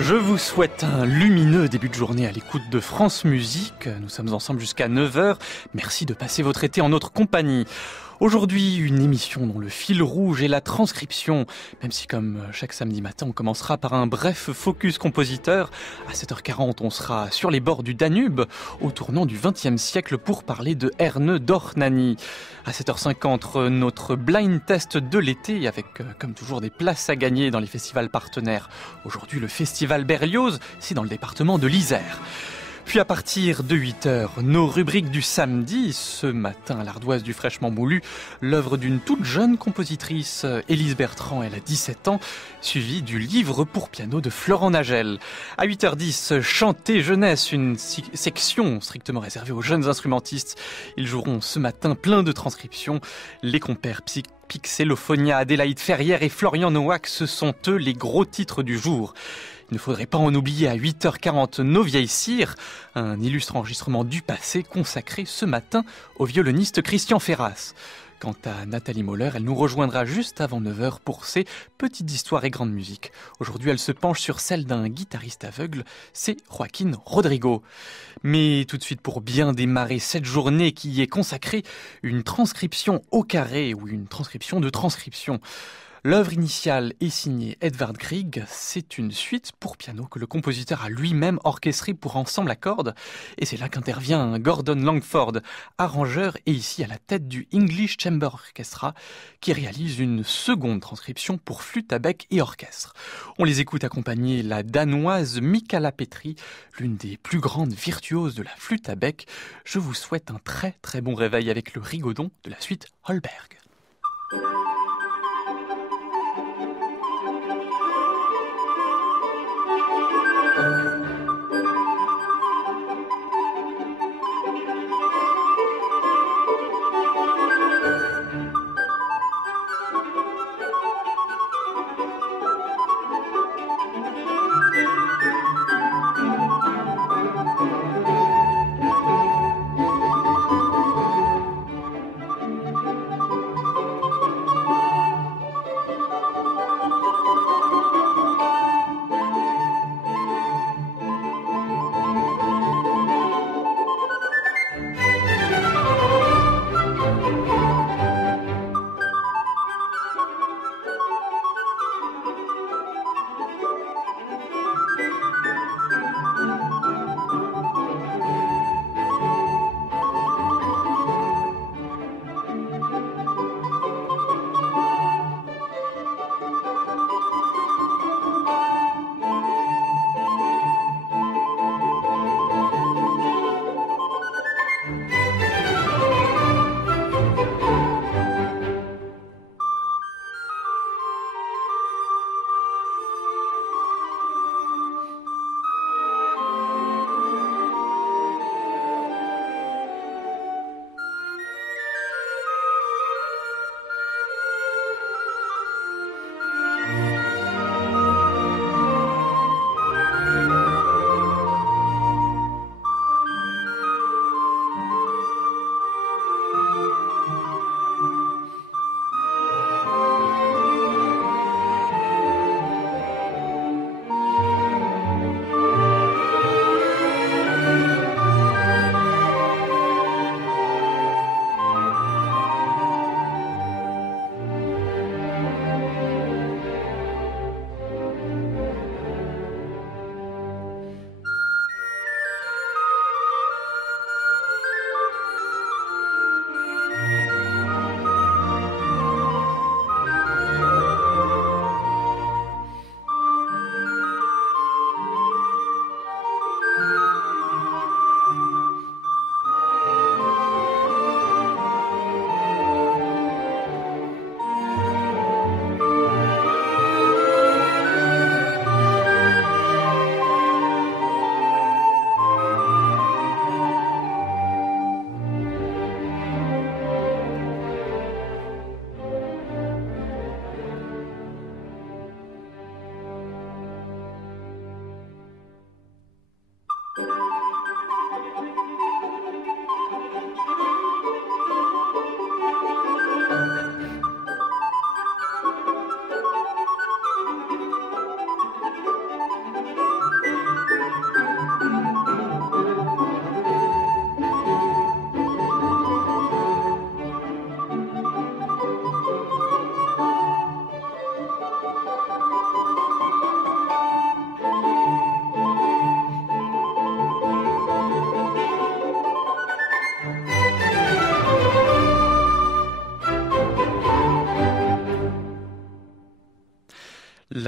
Je vous souhaite un lumineux début de journée à l'écoute de France Musique. Nous sommes ensemble jusqu'à 9h. Merci de passer votre été en notre compagnie. Aujourd'hui, une émission dont le fil rouge est la transcription, même si comme chaque samedi matin, on commencera par un bref focus compositeur. À 7h40, on sera sur les bords du Danube, au tournant du XXe siècle pour parler de Erne Dohnányi. À 7h50, notre blind test de l'été avec, comme toujours, des places à gagner dans les festivals partenaires. Aujourd'hui, le festival Berlioz, c'est dans le département de l'Isère. Puis à partir de 8h, nos rubriques du samedi. Ce matin, à l'Ardoise du Fraîchement Moulu, l'œuvre d'une toute jeune compositrice, Élise Bertrand, elle a 17 ans, suivie du livre pour piano de Florent Nagel. À 8h10, Chanter jeunesse, une section strictement réservée aux jeunes instrumentistes. Ils joueront ce matin plein de transcriptions. Les compères Pixelophonia, Adélaïde Ferrière et Florian Nowak, ce sont eux les gros titres du jour. Il ne faudrait pas en oublier à 8h40 Nos vieilles cires, un illustre enregistrement du passé consacré ce matin au violoniste Christian Ferras. Quant à Nathalie Moller, elle nous rejoindra juste avant 9h pour ses petites histoires et grandes musiques. Aujourd'hui, elle se penche sur celle d'un guitariste aveugle, c'est Joaquín Rodrigo. Mais tout de suite, pour bien démarrer cette journée qui y est consacrée, une transcription au carré ou une transcription de transcription. L'œuvre initiale est signée Edvard Grieg, c'est une suite pour piano que le compositeur a lui-même orchestrée pour ensemble à cordes, et c'est là qu'intervient Gordon Langford, arrangeur et ici à la tête du English Chamber Orchestra, qui réalise une seconde transcription pour flûte à bec et orchestre. On les écoute accompagner la danoise Michala Petri, l'une des plus grandes virtuoses de la flûte à bec. Je vous souhaite un très très bon réveil avec le rigodon de la suite Holberg.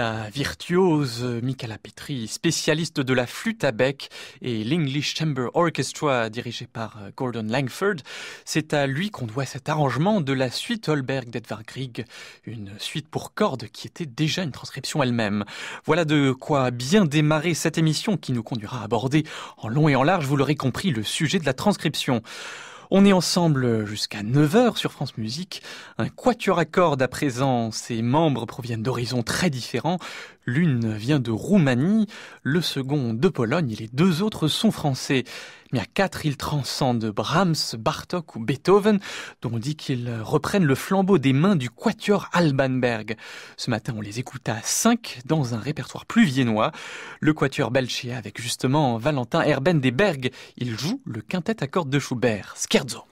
La virtuose Michaela Petri, spécialiste de la flûte à bec, et l'English Chamber Orchestra dirigé par Gordon Langford, c'est à lui qu'on doit cet arrangement de la suite Holberg d'Edvard Grieg, une suite pour cordes qui était déjà une transcription elle-même. Voilà de quoi bien démarrer cette émission qui nous conduira à aborder en long et en large, vous l'aurez compris, le sujet de la transcription. On est ensemble jusqu'à 9h sur France Musique. Un quatuor à cordes à présent. Ses membres proviennent d'horizons très différents. L'une vient de Roumanie, le second de Pologne et les deux autres sont français. Mais à 4, ils transcendent Brahms, Bartók ou Beethoven, dont on dit qu'ils reprennent le flambeau des mains du quatuor Alban Berg. Ce matin, on les écoute à 5 dans un répertoire plus viennois. Le quatuor Belchea avec justement Valentin Herben des Berg. Il joue le quintet à cordes de Schubert, Scherzo.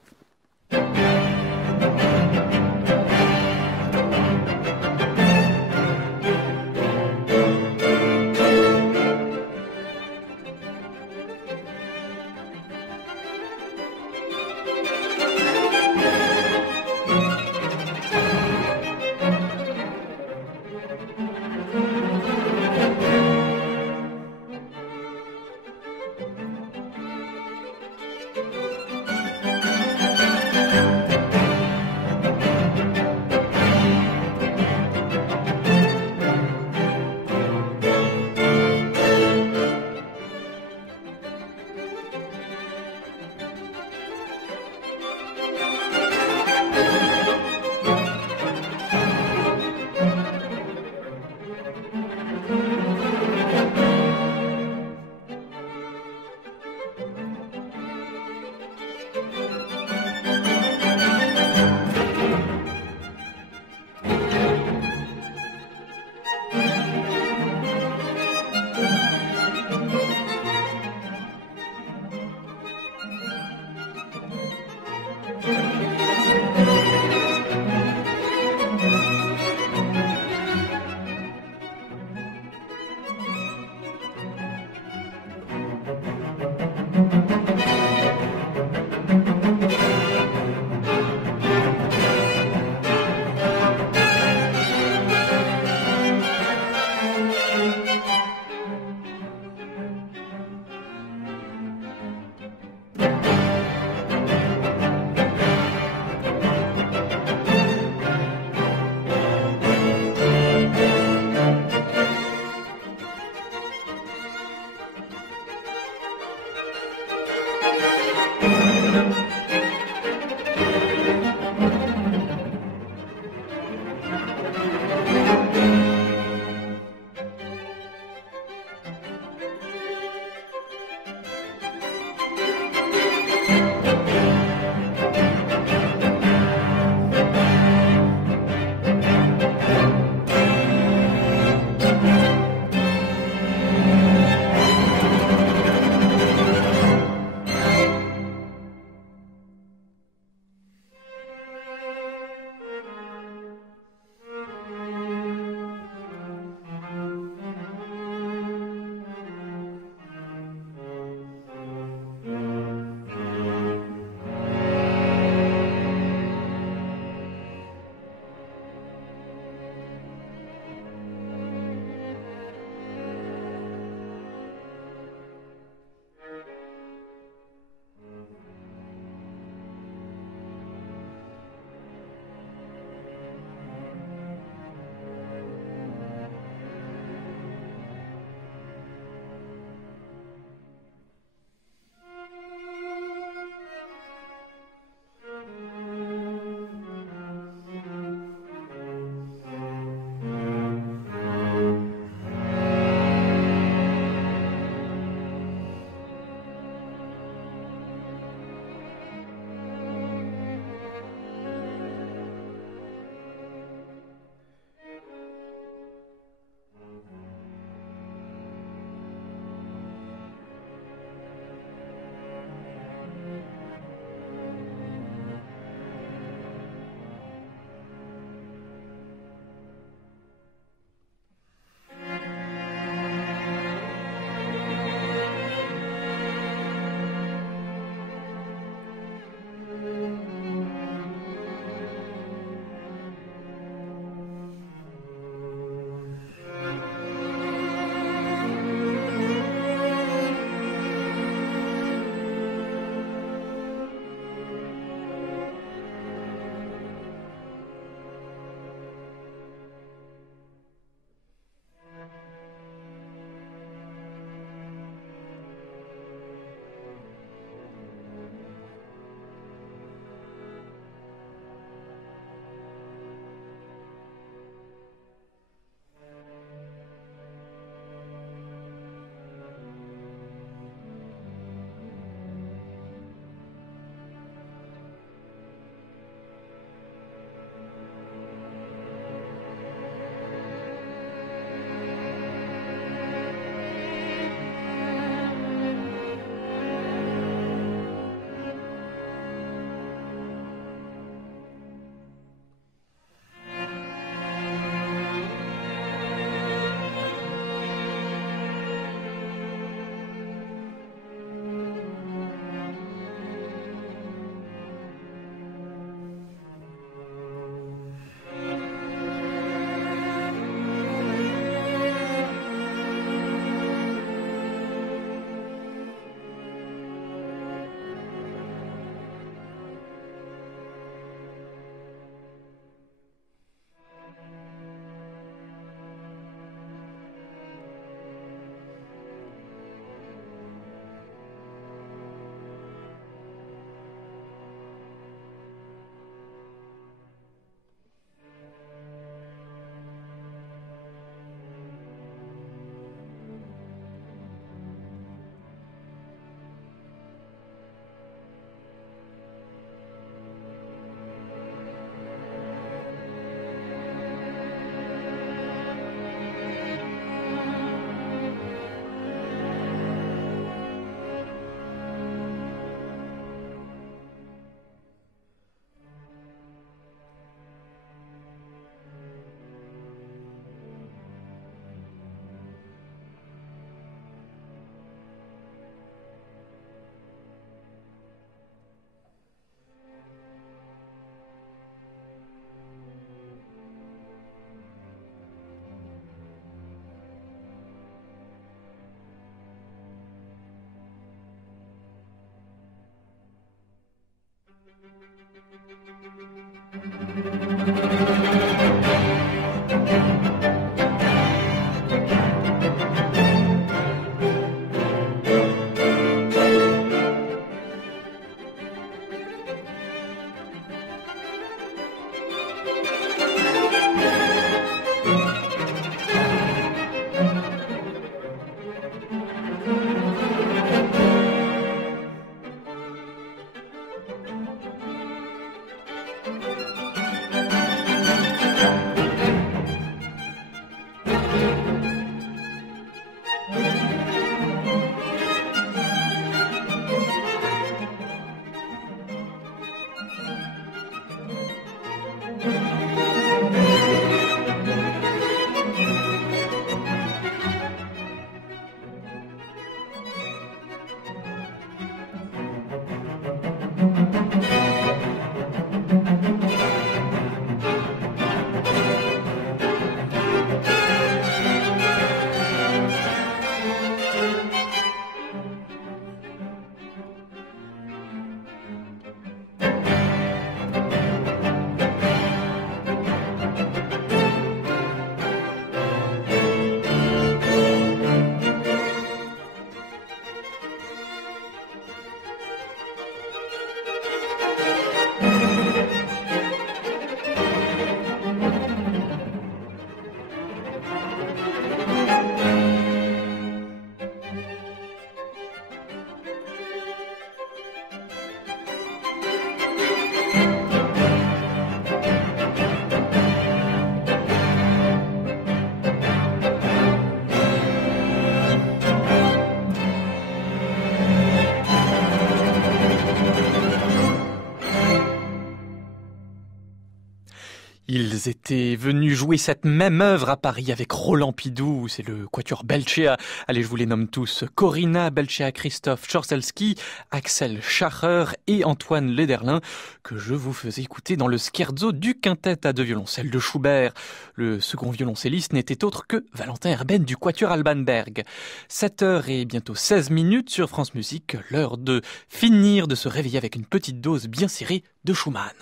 Ils étaient venus jouer cette même œuvre à Paris avec Roland Pidoux, c'est le Quatuor Belcea. Allez, je vous les nomme tous. Corinna Belcea, Christophe Czorzelski, Axel Schacher et Antoine Lederlin, que je vous faisais écouter dans le scherzo du quintet à deux violoncelles de Schubert. Le second violoncelliste n'était autre que Valentin Herben du Quatuor Alban Berg. 7h et bientôt 16 minutes sur France Musique, l'heure de finir de se réveiller avec une petite dose bien serrée de Schumann.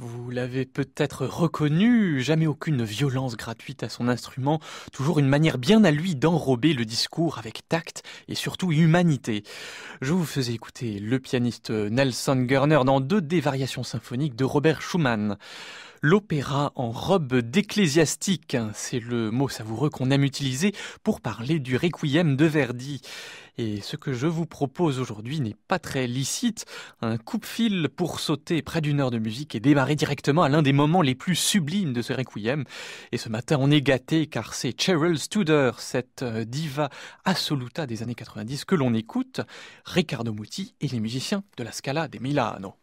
Vous l'avez peut-être reconnu, jamais aucune violence gratuite à son instrument, toujours une manière bien à lui d'enrober le discours avec tact et surtout humanité. Je vous faisais écouter le pianiste Nelson Gerner dans 2 des variations symphoniques de Robert Schumann. L'opéra en robe d'ecclésiastique, c'est le mot savoureux qu'on aime utiliser pour parler du Requiem de Verdi. Et ce que je vous propose aujourd'hui n'est pas très licite. Un coupe-fil pour sauter près d'une heure de musique et démarrer directement à l'un des moments les plus sublimes de ce Requiem. Et ce matin, on est gâté car c'est Cheryl Studer, cette diva assoluta des années 90 que l'on écoute, Riccardo Muti et les musiciens de la Scala di Milano.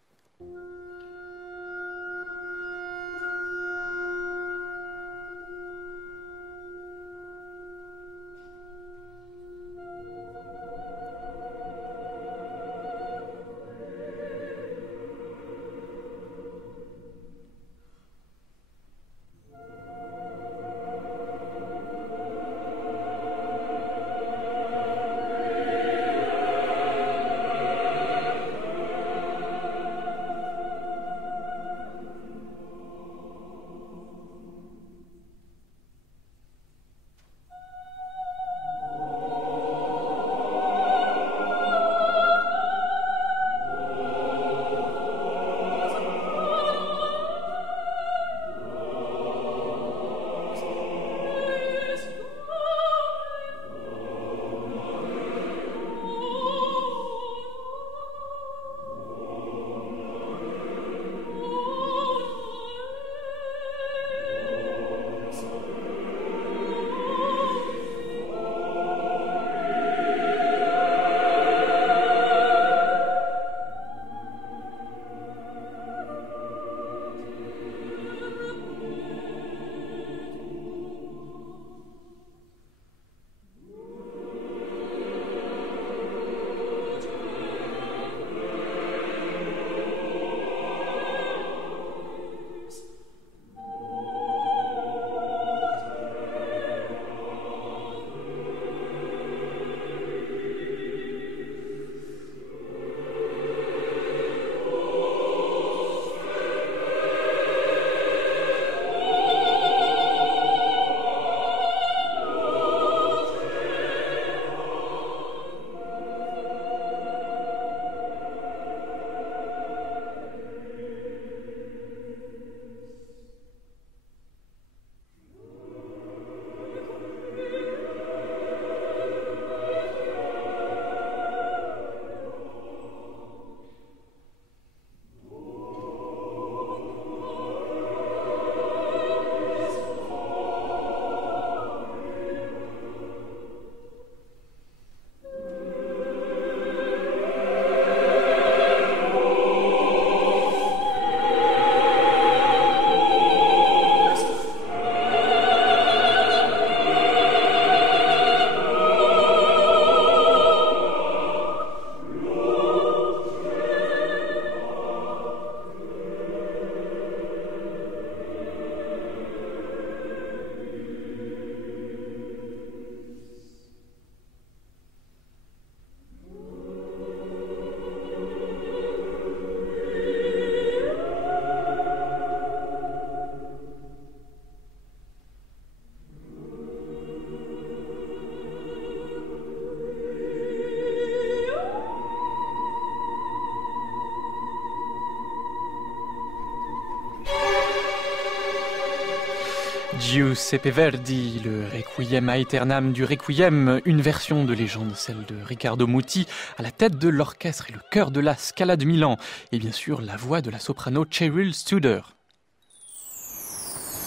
Giuseppe Verdi, le Requiem aeternam du Requiem, une version de légende, celle de Riccardo Muti, à la tête de l'orchestre et le chœur de la Scala de Milan, et bien sûr la voix de la soprano Cheryl Studer.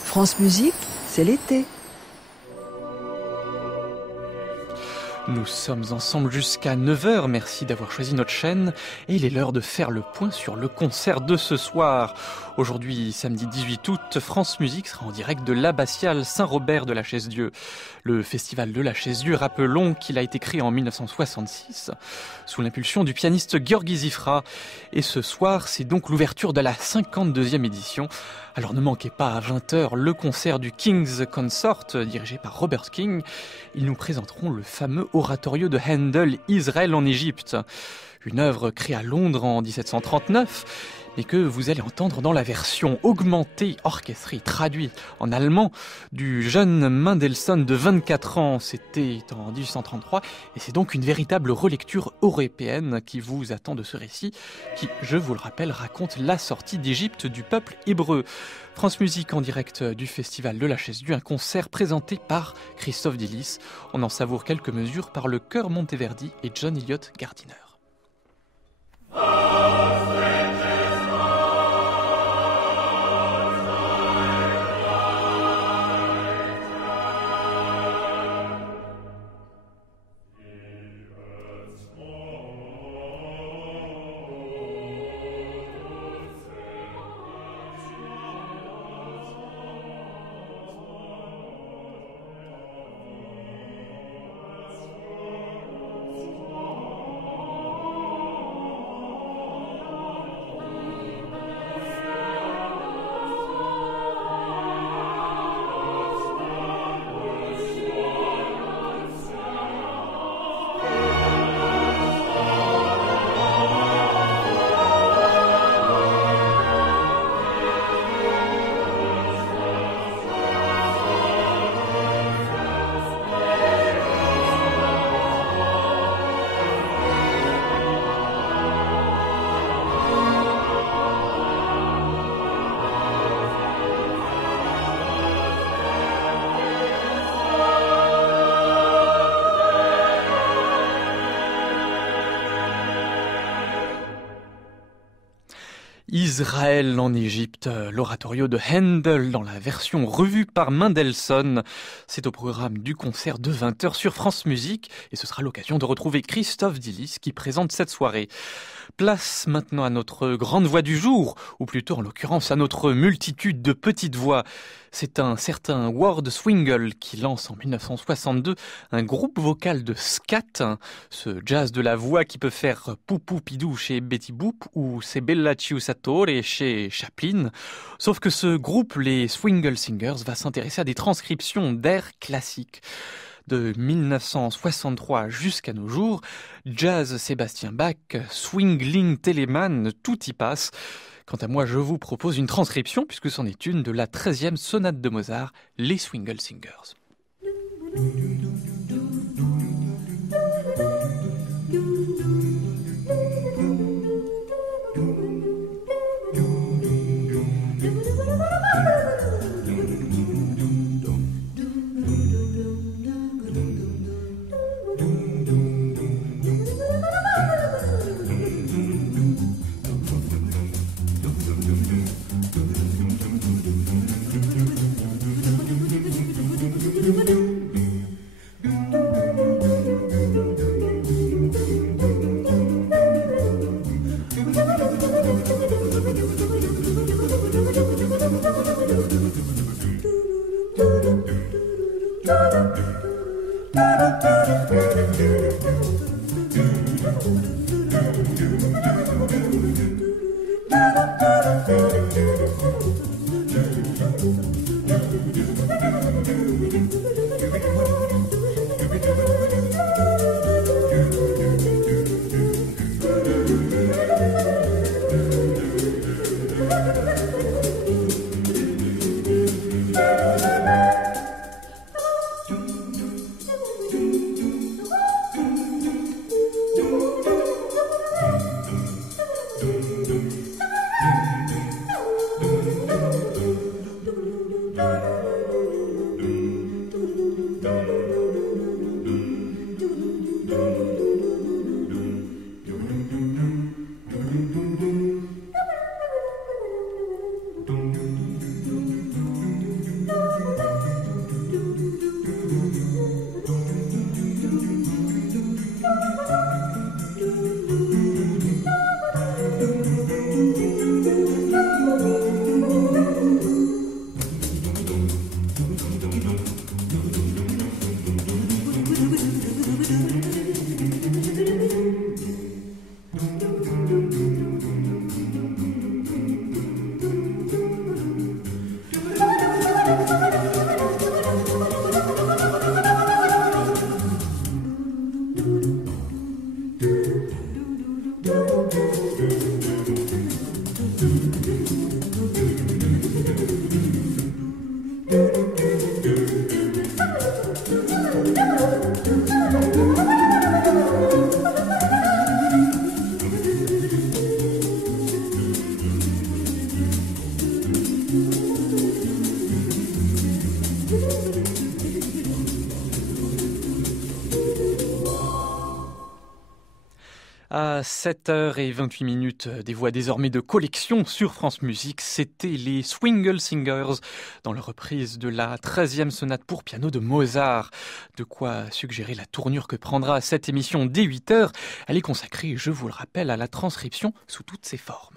France Musique, c'est l'été. Nous sommes ensemble jusqu'à 9h, merci d'avoir choisi notre chaîne et il est l'heure de faire le point sur le concert de ce soir. Aujourd'hui, samedi 18 août, France Musique sera en direct de l'abbatiale Saint-Robert de la Chaise-Dieu. Le festival de la Chaise-Dieu, rappelons qu'il a été créé en 1966 sous l'impulsion du pianiste György Zifra. Et ce soir, c'est donc l'ouverture de la 52e édition. Alors ne manquez pas à 20h le concert du King's Consort dirigé par Robert King. Ils nous présenteront le fameux oratorio de Handel, Israël en Égypte. Une œuvre créée à Londres en 1739, et que vous allez entendre dans la version augmentée, orchestrée, traduite en allemand du jeune Mendelssohn de 24 ans. C'était en 1833 et c'est donc une véritable relecture européenne qui vous attend de ce récit qui, je vous le rappelle, raconte la sortie d'Égypte du peuple hébreu. France Musique en direct du Festival de la Chaise Dieu, un concert présenté par Christophe Dillis. On en savoure quelques mesures par le chœur Monteverdi et John Elliott Gardiner. Israël en Égypte, l'oratorio de Handel dans la version revue par Mendelssohn. C'est au programme du concert de 20h sur France Musique et ce sera l'occasion de retrouver Christophe Dillis qui présente cette soirée. Place maintenant à notre grande voix du jour, ou plutôt en l'occurrence à notre multitude de petites voix. C'est un certain Ward Swingle qui lance en 1962 un groupe vocal de scat, ce jazz de la voix qui peut faire Poupou Pidou chez Betty Boop ou C'est Bella Ciusatore chez Chaplin. Sauf que ce groupe, les Swingle Singers, va s'intéresser à des transcriptions d'airs classiques. De 1963 jusqu'à nos jours, jazz Sébastien Bach, swingling Telemann, tout y passe. Quant à moi, je vous propose une transcription, puisque c'en est une, de la 13e sonate de Mozart, les Swingle Singers. À 7h28, des voix désormais de collection sur France Musique, c'était les Swingle Singers dans leur reprise de la 13e sonate pour piano de Mozart. De quoi suggérer la tournure que prendra cette émission dès 8h. Elle est consacrée, je vous le rappelle, à la transcription sous toutes ses formes.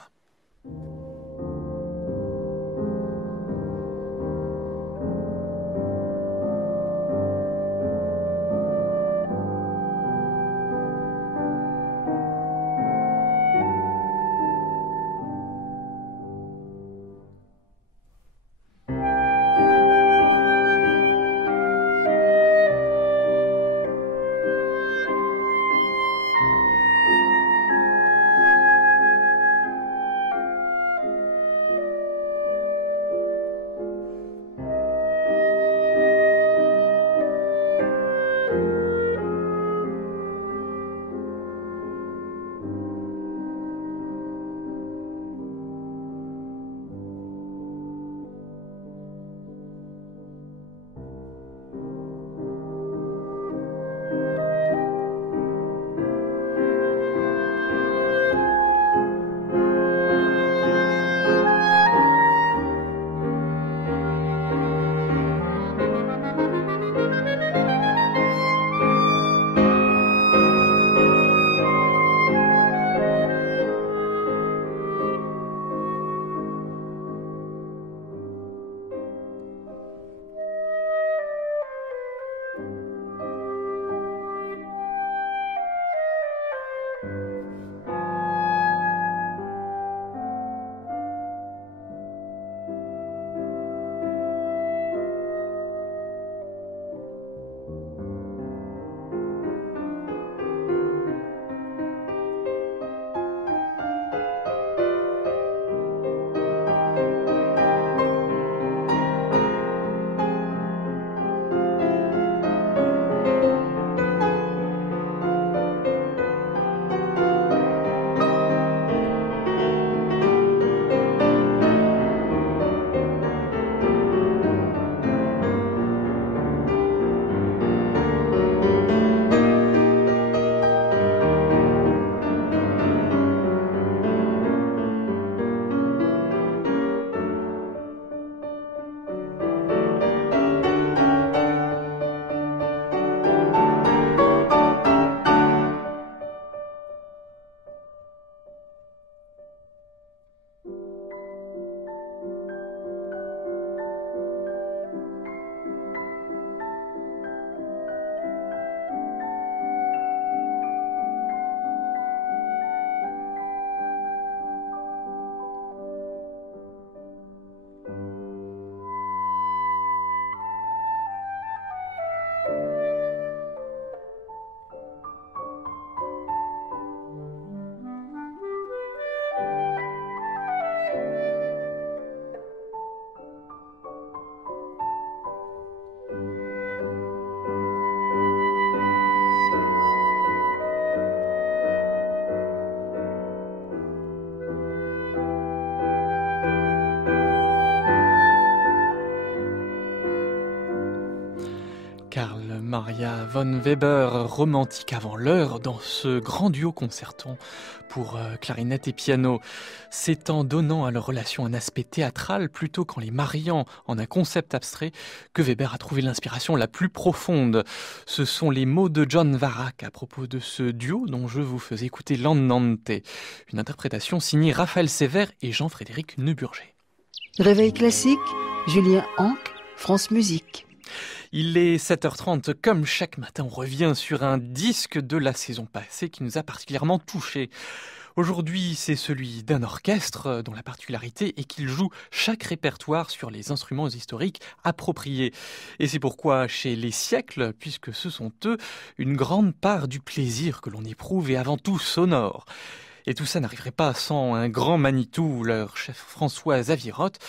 Carl Maria von Weber, romantique avant l'heure dans ce grand duo concertant pour clarinette et piano. C'est en donnant à leur relation un aspect théâtral plutôt qu'en les mariant en un concept abstrait que Weber a trouvé l'inspiration la plus profonde. Ce sont les mots de John Varac à propos de ce duo dont je vous faisais écouter l'Andante, une interprétation signée Raphaël Sévère et Jean-Frédéric Neuburger. Réveil classique, Julien Anque, France Musique. Il est 7h30, comme chaque matin, on revient sur un disque de la saison passée qui nous a particulièrement touchés. Aujourd'hui, c'est celui d'un orchestre dont la particularité est qu'il joue chaque répertoire sur les instruments historiques appropriés. Et c'est pourquoi, chez Les Siècles, puisque ce sont eux, une grande part du plaisir que l'on éprouve est avant tout sonore. Et tout ça n'arriverait pas sans un grand Manitou, leur chef François Zavirotte,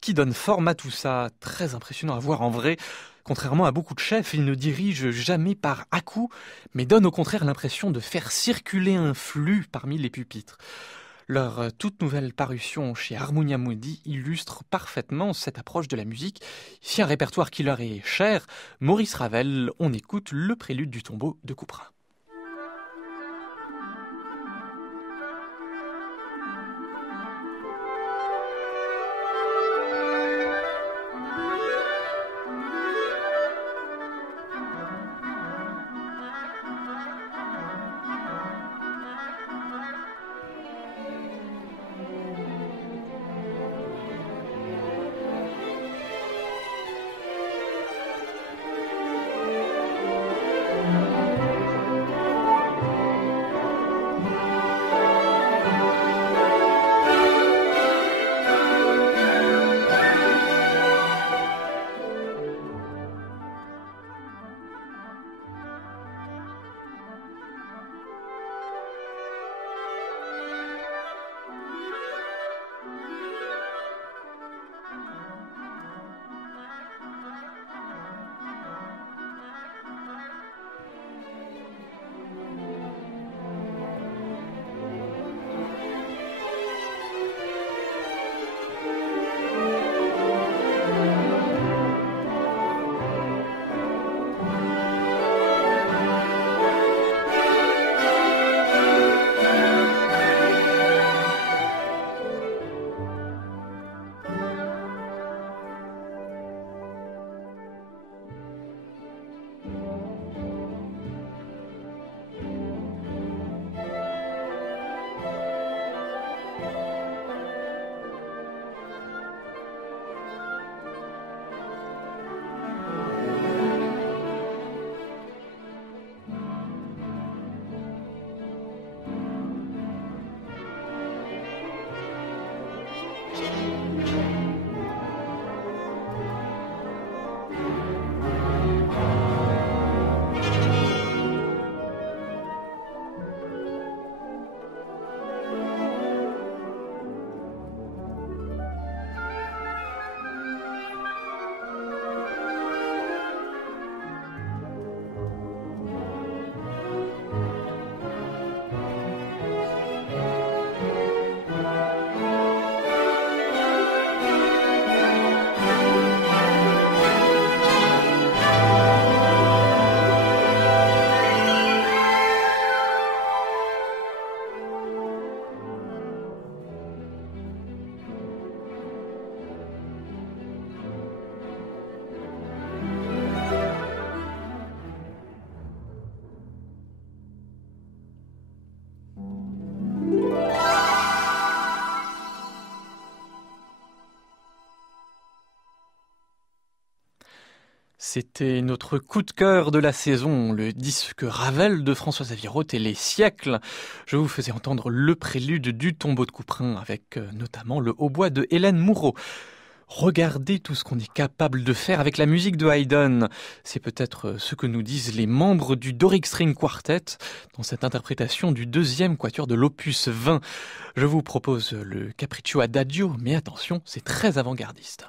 qui donne forme à tout ça. Très impressionnant à voir en vrai. Contrairement à beaucoup de chefs, il ne dirige jamais par à-coups, mais donne au contraire l'impression de faire circuler un flux parmi les pupitres. Leur toute nouvelle parution chez Harmonia Mundi illustre parfaitement cette approche de la musique. Ici un répertoire qui leur est cher, Maurice Ravel, on écoute le prélude du tombeau de Couperin. C'était notre coup de cœur de la saison, le disque Ravel de François-Xavier Roth et les siècles. Je vous faisais entendre le prélude du Tombeau de Couperin avec notamment le hautbois de Hélène Moureau. Regardez tout ce qu'on est capable de faire avec la musique de Haydn. C'est peut-être ce que nous disent les membres du Doric String Quartet dans cette interprétation du deuxième quatuor de l'opus 20. Je vous propose le Capriccio Adagio, mais attention, c'est très avant-gardiste.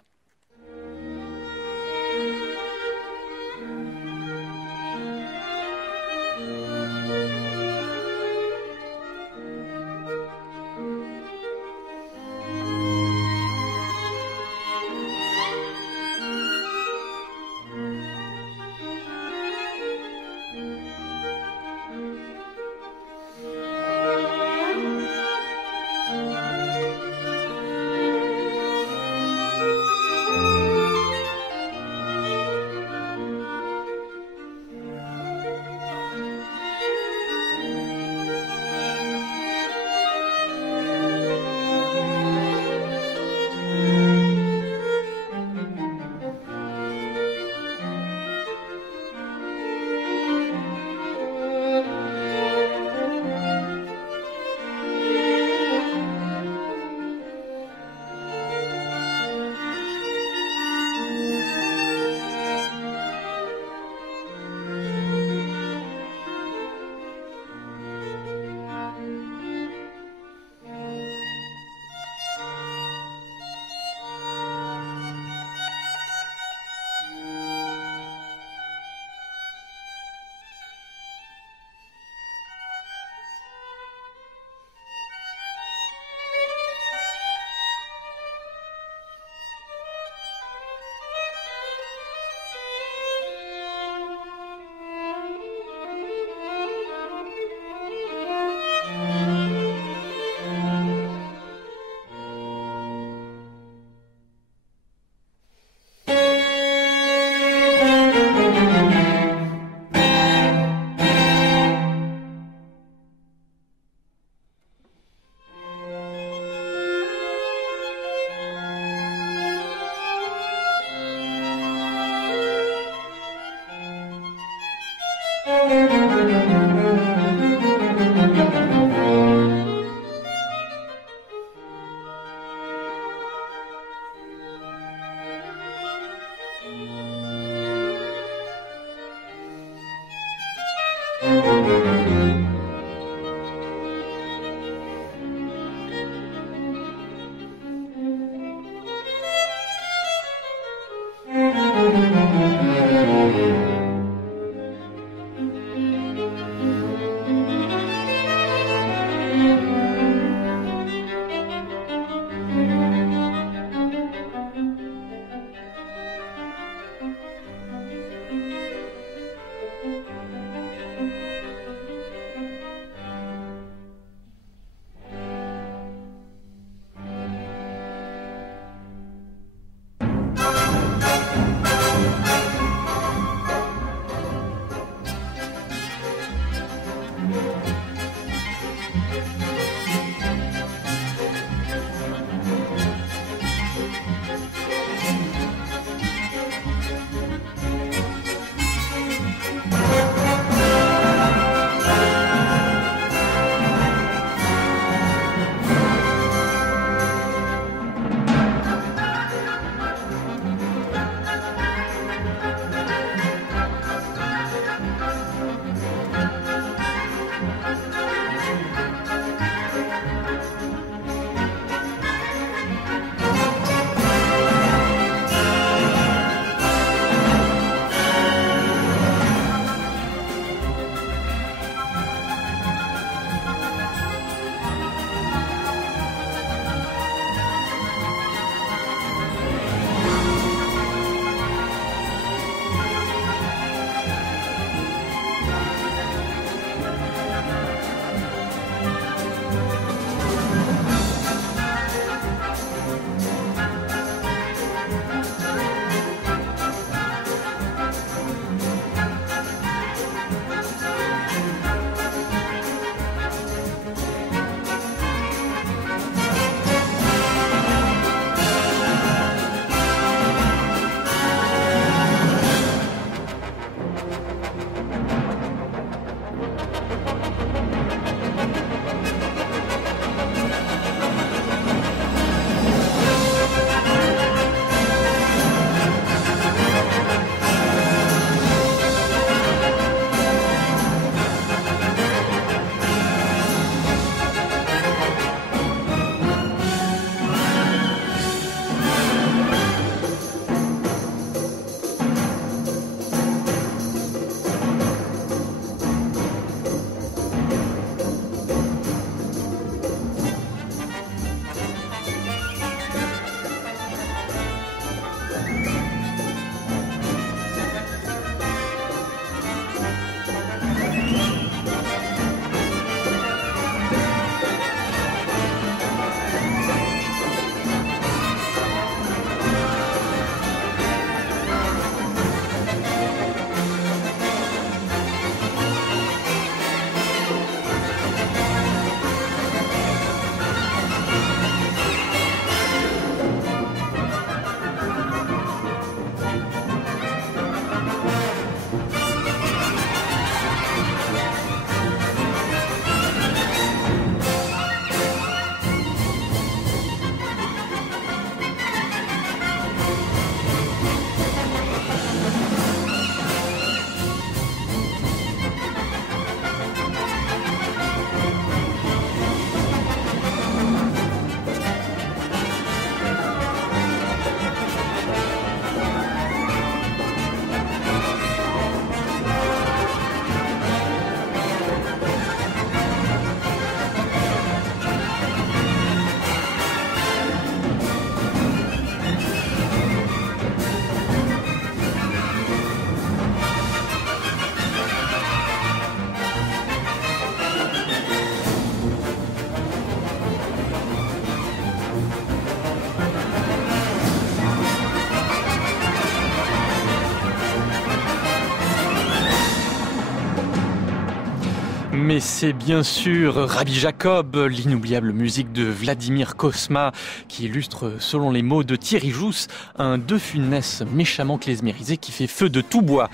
Mais c'est bien sûr Rabbi Jacob, l'inoubliable musique de Vladimir Cosma, qui illustre, selon les mots de Thierry Jousse, un deux funès méchamment klezmérisé qui fait feu de tout bois.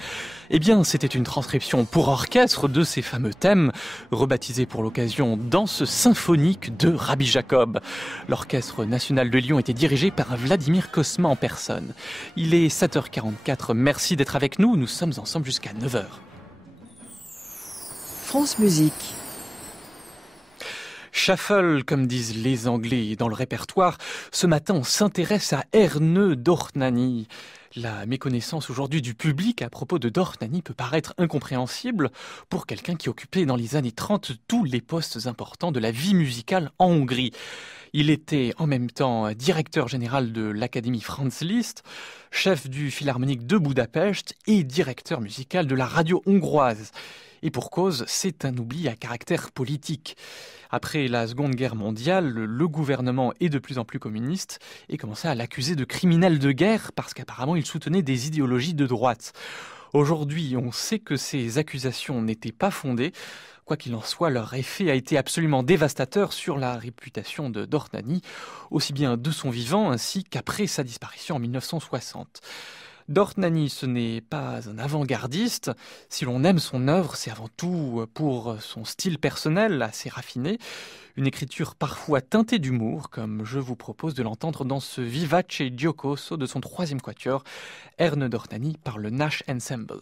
Eh bien, c'était une transcription pour orchestre de ces fameux thèmes, rebaptisés pour l'occasion Danse symphonique de Rabbi Jacob. L'Orchestre national de Lyon était dirigé par Vladimir Cosma en personne. Il est 7h44, merci d'être avec nous, nous sommes ensemble jusqu'à 9h. France Musique. Shuffle, comme disent les Anglais dans le répertoire, ce matin on s'intéresse à Erne Dornani. La méconnaissance aujourd'hui du public à propos de Dornani peut paraître incompréhensible pour quelqu'un qui occupait dans les années 30 tous les postes importants de la vie musicale en Hongrie. Il était en même temps directeur général de l'Académie Franz Liszt, chef du Philharmonique de Budapest et directeur musical de la radio hongroise. Et pour cause, c'est un oubli à caractère politique. Après la Seconde Guerre mondiale, le gouvernement est de plus en plus communiste et commençait à l'accuser de criminel de guerre parce qu'apparemment il soutenait des idéologies de droite. Aujourd'hui, on sait que ces accusations n'étaient pas fondées. Quoi qu'il en soit, leur effet a été absolument dévastateur sur la réputation de Dornani, aussi bien de son vivant ainsi qu'après sa disparition en 1960. Dornani, ce n'est pas un avant-gardiste. Si l'on aime son œuvre, c'est avant tout pour son style personnel assez raffiné, une écriture parfois teintée d'humour, comme je vous propose de l'entendre dans ce Vivace Giocoso de son troisième quatuor, Erne Dornani par le Nash Ensemble.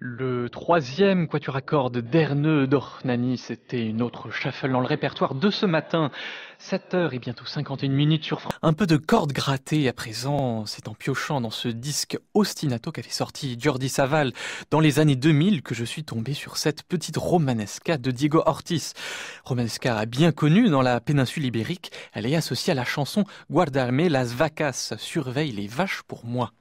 Le troisième quatuor à cordes d'Erneux d'Ornani, c'était une autre shuffle dans le répertoire de ce matin. 7h et bientôt 51 minutes sur France. Un peu de cordes grattées à présent, c'est en piochant dans ce disque ostinato qu'avait sorti Jordi Savall dans les années 2000 que je suis tombé sur cette petite romanesca de Diego Ortiz. Romanesca bien connue dans la péninsule ibérique, elle est associée à la chanson Guardarme las vacas, surveille les vaches pour moi.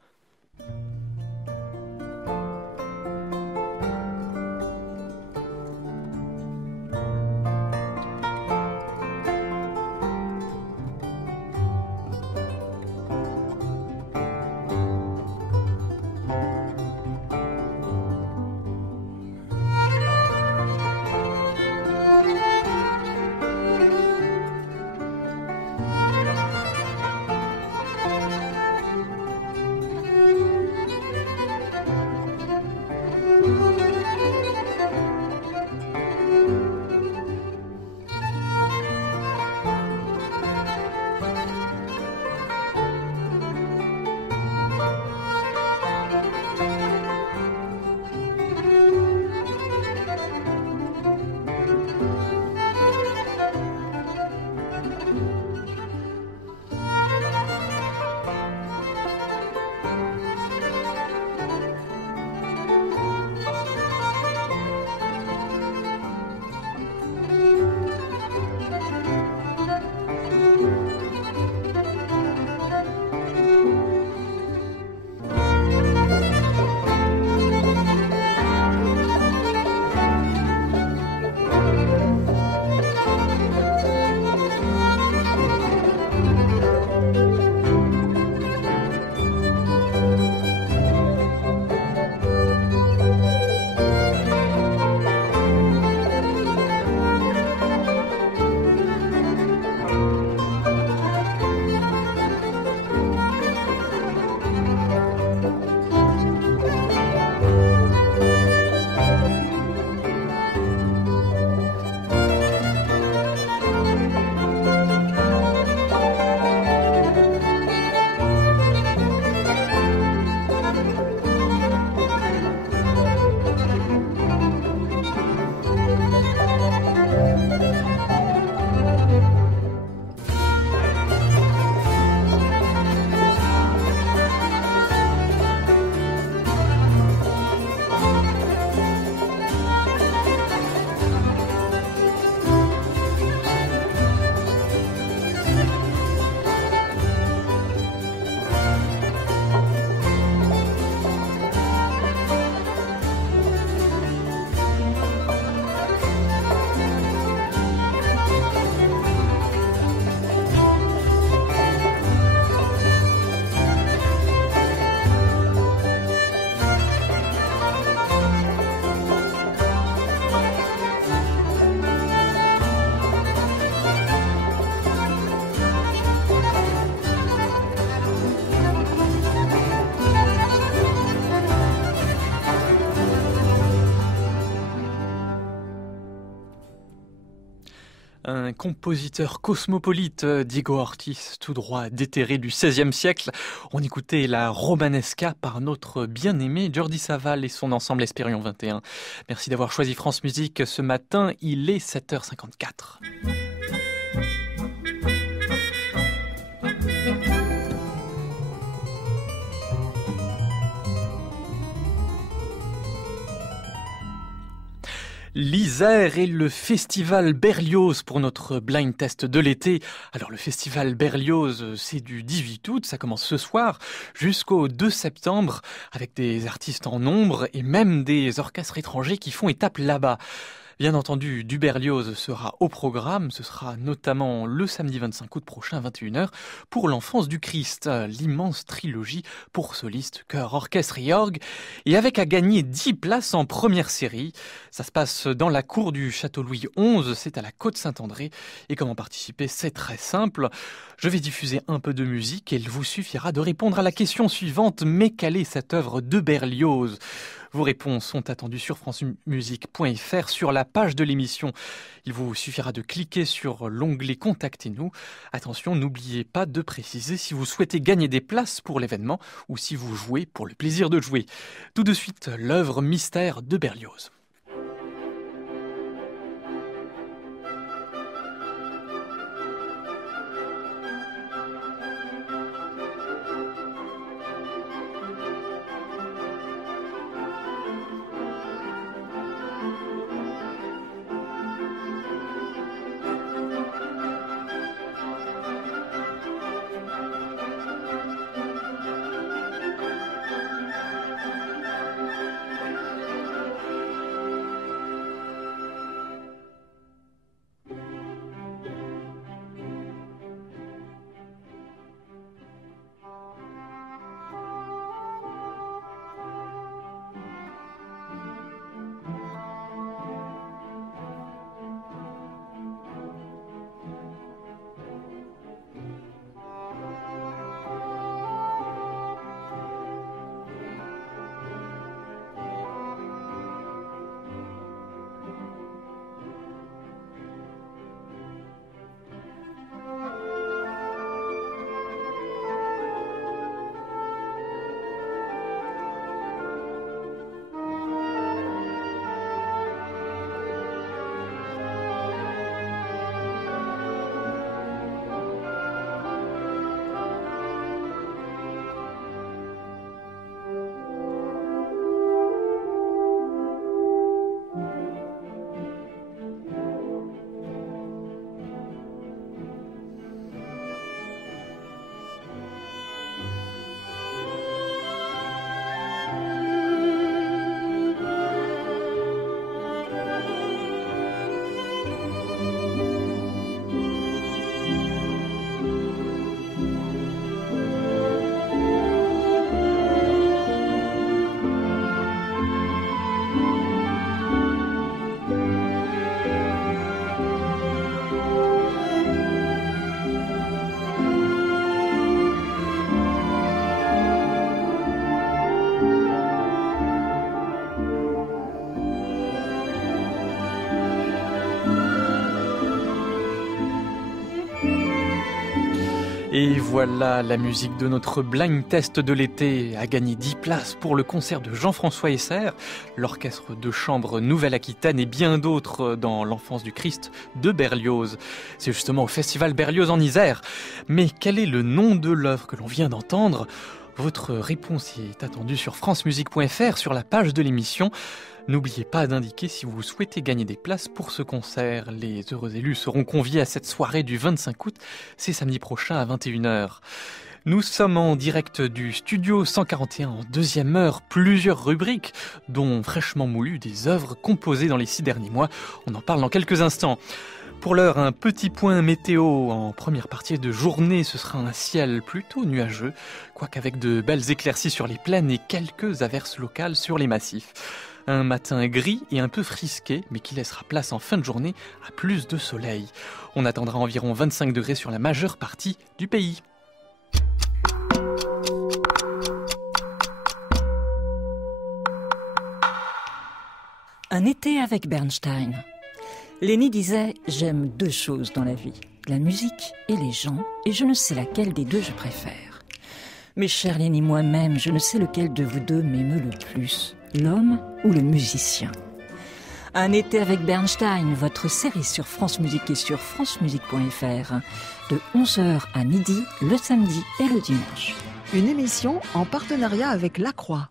Un compositeur cosmopolite, Diego Ortiz, tout droit déterré du XVIe siècle. On écoutait la romanesca par notre bien-aimé Jordi Savall et son ensemble Espérion 21. Merci d'avoir choisi France Musique ce matin, il est 7h54. L'Isère et le festival Berlioz pour notre blind test de l'été. Alors le festival Berlioz, c'est du 18 août, ça commence ce soir, jusqu'au 2 septembre, avec des artistes en nombre et même des orchestres étrangers qui font étape là-bas. Bien entendu, du Berlioz sera au programme, ce sera notamment le samedi 25 août prochain à 21h pour l'enfance du Christ, l'immense trilogie pour solistes, chœur, orchestre et orgue, et avec à gagner 10 places en première série. Ça se passe dans la cour du Château Louis XI, c'est à la Côte-Saint-André, et comment participer, c'est très simple. Je vais diffuser un peu de musique et il vous suffira de répondre à la question suivante, mais quelle est cette œuvre de Berlioz ? Vos réponses sont attendues sur francemusique.fr sur la page de l'émission. Il vous suffira de cliquer sur l'onglet Contactez-nous. Attention, n'oubliez pas de préciser si vous souhaitez gagner des places pour l'événement ou si vous jouez pour le plaisir de jouer. Tout de suite, l'œuvre Mystère de Berlioz. Et voilà, la musique de notre blind test de l'été a gagné 10 places pour le concert de Jean-François Esser, l'orchestre de chambre Nouvelle-Aquitaine et bien d'autres dans l'enfance du Christ de Berlioz. C'est justement au festival Berlioz en Isère. Mais quel est le nom de l'œuvre que l'on vient d'entendre ? Votre réponse est attendue sur francemusique.fr sur la page de l'émission. N'oubliez pas d'indiquer si vous souhaitez gagner des places pour ce concert. Les heureux élus seront conviés à cette soirée du 25 août, c'est samedi prochain à 21h. Nous sommes en direct du studio 141 en deuxième heure, plusieurs rubriques, dont fraîchement moulues des œuvres composées dans les 6 derniers mois. On en parle dans quelques instants. Pour l'heure, un petit point météo. En première partie de journée, ce sera un ciel plutôt nuageux, quoiqu'avec de belles éclaircies sur les plaines et quelques averses locales sur les massifs. Un matin gris et un peu frisqué, mais qui laissera place en fin de journée à plus de soleil. On attendra environ 25 degrés sur la majeure partie du pays. Un été avec Bernstein. Lénie disait « J'aime 2 choses dans la vie, la musique et les gens, et je ne sais laquelle des 2 je préfère. Mais chère Lénie, moi-même, je ne sais lequel de vous 2 m'émeut le plus, l'homme ou le musicien. » Un été avec Bernstein, votre série sur France Musique et sur francemusique.fr, de 11h à midi, le samedi et le dimanche. Une émission en partenariat avec La Croix.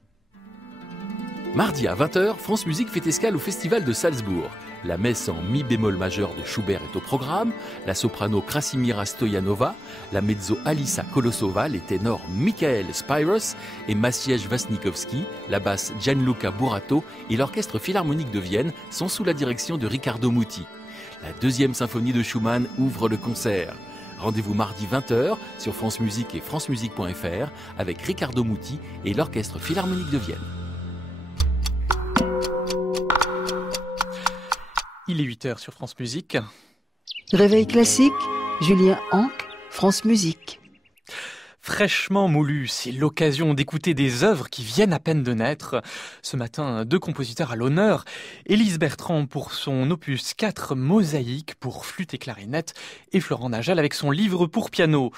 Mardi à 20h, France Musique fait escale au Festival de Salzbourg. La messe en mi bémol majeur de Schubert est au programme, la soprano Krasimira Stoyanova, la mezzo Alisa Kolosova, les ténors Michael Spyros et Maciej Wasnikowski, la basse Gianluca Burato et l'orchestre philharmonique de Vienne sont sous la direction de Riccardo Muti. La 2e symphonie de Schumann ouvre le concert. Rendez-vous mardi 20h sur France Musique et francemusique.fr avec Riccardo Muti et l'orchestre philharmonique de Vienne. Il est 8h sur France Musique. Réveil classique, Julien Anc, France Musique. Fraîchement moulu, c'est l'occasion d'écouter des œuvres qui viennent à peine de naître. Ce matin, 2 compositeurs à l'honneur. Élise Bertrand pour son opus 4 Mosaïque pour flûte et clarinette et Florent Najal avec son livre pour piano.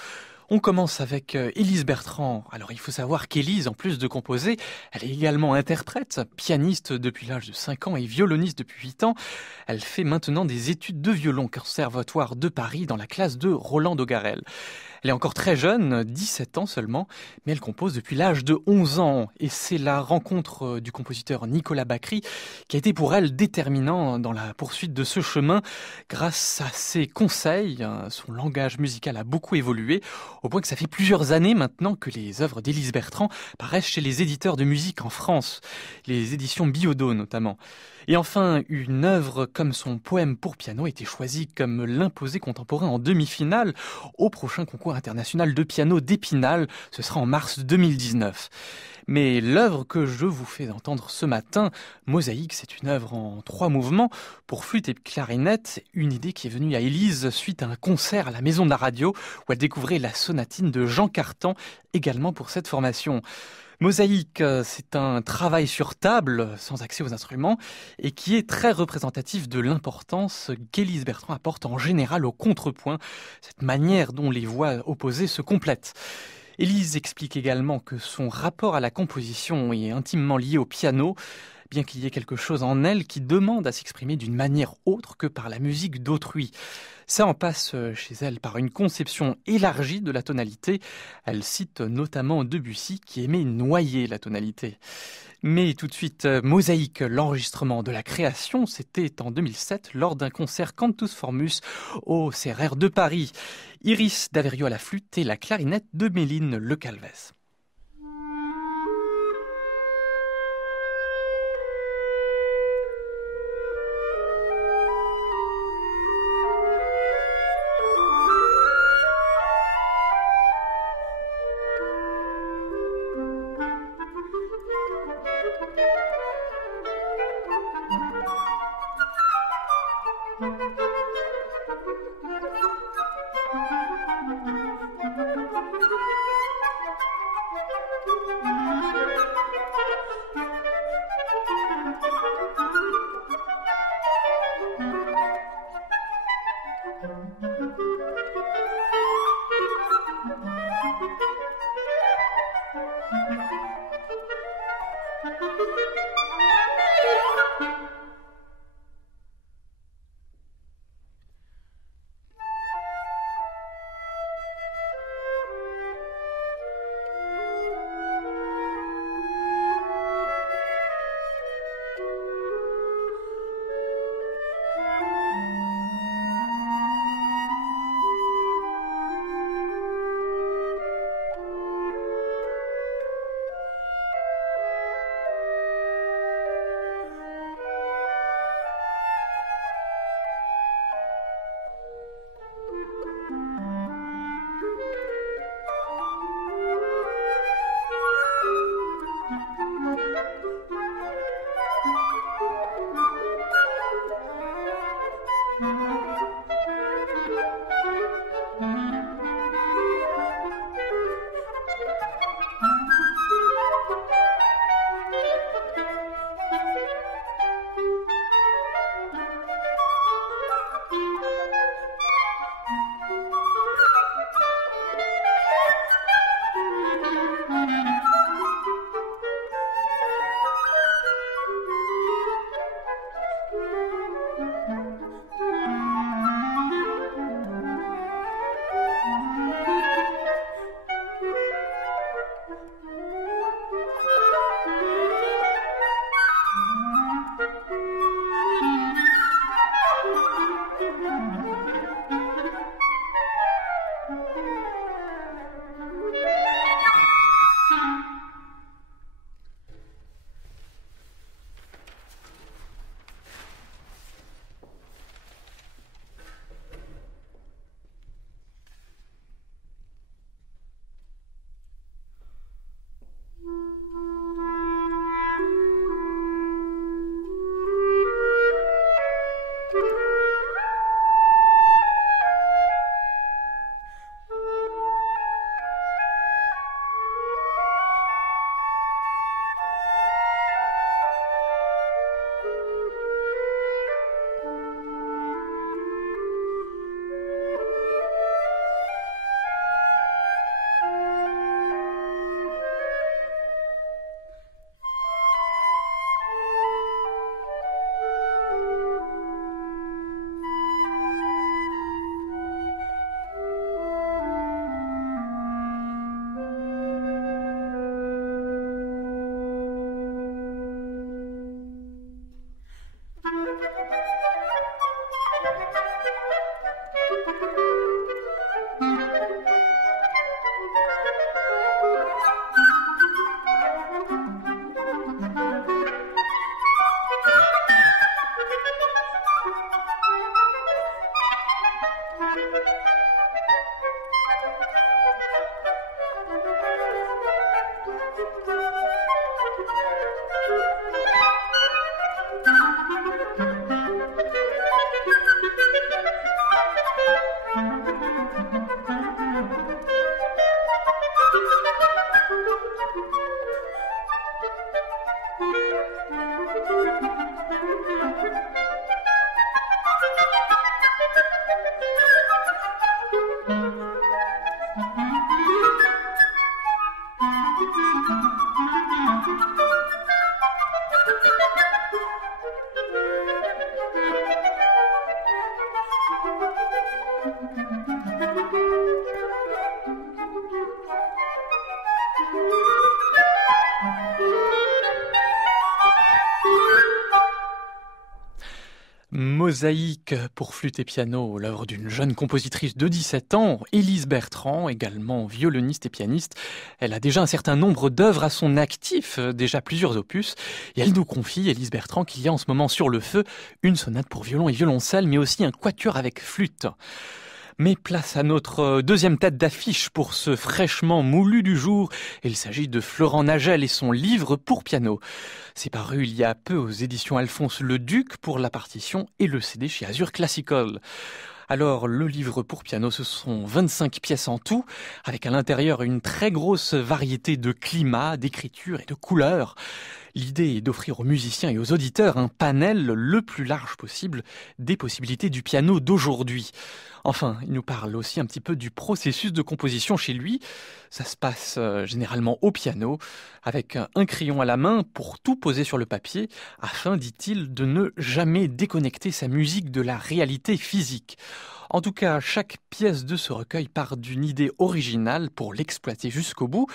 On commence avec Élise Bertrand. Alors il faut savoir qu'Élise, en plus de composer, elle est également interprète, pianiste depuis l'âge de 5 ans et violoniste depuis 8 ans. Elle fait maintenant des études de violon au Conservatoire de Paris dans la classe de Roland Dogarel. Elle est encore très jeune, 17 ans seulement, mais elle compose depuis l'âge de 11 ans. Et c'est la rencontre du compositeur Nicolas Bacri qui a été pour elle déterminant dans la poursuite de ce chemin. Grâce à ses conseils, son langage musical a beaucoup évolué, au point que ça fait plusieurs années maintenant que les œuvres d'Élise Bertrand paraissent chez les éditeurs de musique en France, les éditions Biodo notamment. Et enfin, une œuvre comme son poème pour piano a été choisie comme l'imposé contemporain en demi-finale au prochain concours international de piano d'Épinal. Ce sera en mars 2019. Mais l'œuvre que je vous fais entendre ce matin, Mosaïque, c'est une œuvre en 3 mouvements pour flûte et clarinette, une idée qui est venue à Élise suite à un concert à la Maison de la Radio où elle découvrait la sonatine de Jean Cartan, également pour cette formation. Mosaïque, c'est un travail sur table, sans accès aux instruments, et qui est très représentatif de l'importance qu'Élise Bertrand apporte en général au contrepoint, cette manière dont les voix opposées se complètent. Élise explique également que son rapport à la composition est intimement lié au piano, bien qu'il y ait quelque chose en elle qui demande à s'exprimer d'une manière autre que par la musique d'autrui. Ça en passe chez elle par une conception élargie de la tonalité. Elle cite notamment Debussy qui aimait noyer la tonalité. Mais tout de suite, Mosaïque, l'enregistrement de la création, c'était en 2007 lors d'un concert Cantus Formus au CRR de Paris. Iris Daverio à la flûte et la clarinette de Méline Le Calvez. Mosaïque pour flûte et piano, l'œuvre d'une jeune compositrice de 17 ans, Élise Bertrand, également violoniste et pianiste. Elle a déjà un certain nombre d'œuvres à son actif, déjà plusieurs opus, et elle nous confie, Élise Bertrand, qu'il y a en ce moment sur le feu une sonate pour violon et violoncelle, mais aussi un quatuor avec flûte. Mais place à notre deuxième tête d'affiche pour ce fraîchement moulu du jour. Il s'agit de Florent Nagel et son livre pour piano. C'est paru il y a peu aux éditions Alphonse Le Duc pour la partition et le CD chez Azur Classical. Alors, le livre pour piano, ce sont 25 pièces en tout, avec à l'intérieur une très grosse variété de climats, d'écritures et de couleurs. L'idée est d'offrir aux musiciens et aux auditeurs un panel le plus large possible des possibilités du piano d'aujourd'hui. Enfin, il nous parle aussi un petit peu du processus de composition chez lui. Ça se passe généralement au piano, avec un crayon à la main pour tout poser sur le papier, afin, dit-il, de ne jamais déconnecter sa musique de la réalité physique. En tout cas, chaque pièce de ce recueil part d'une idée originale pour l'exploiter jusqu'au bout.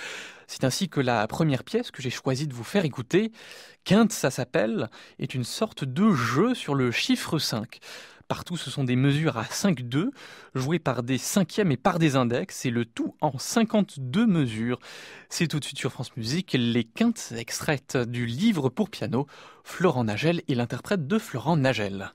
C'est ainsi que la première pièce que j'ai choisi de vous faire écouter, Quinte, ça s'appelle, est une sorte de jeu sur le chiffre 5. Partout, ce sont des mesures à 5/2, jouées par des cinquièmes et par des index, et le tout en 52 mesures. C'est tout de suite sur France Musique, les quintes extraites du livre pour piano, Florent Nagel et l'interprète de Florent Nagel.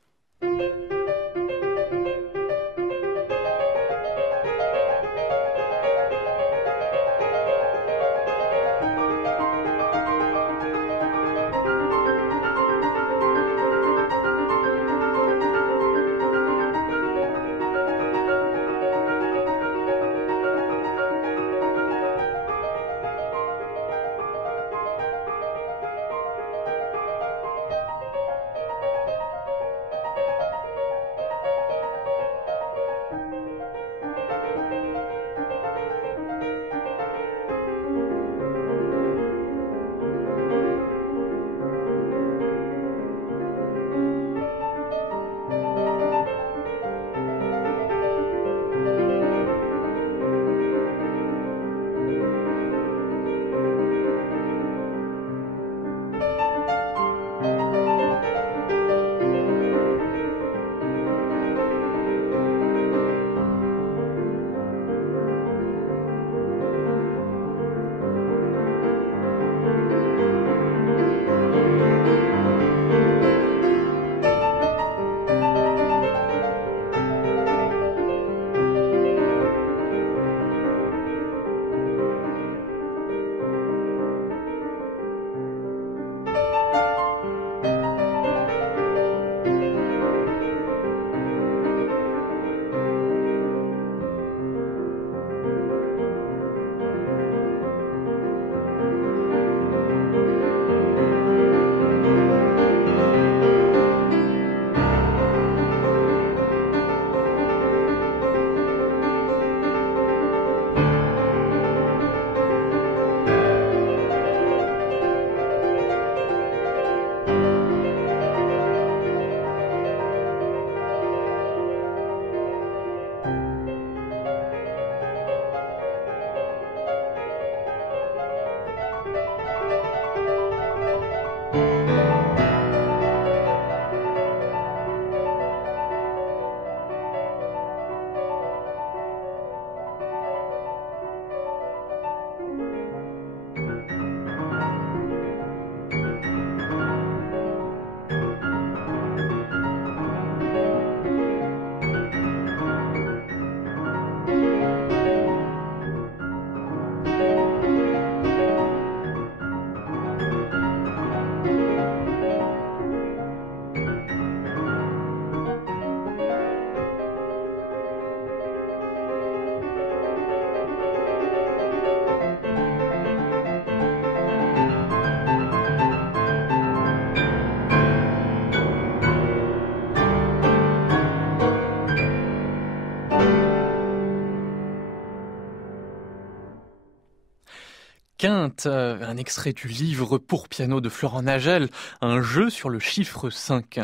Quinte, un extrait du livre pour piano de Florent Nagel, un jeu sur le chiffre 5.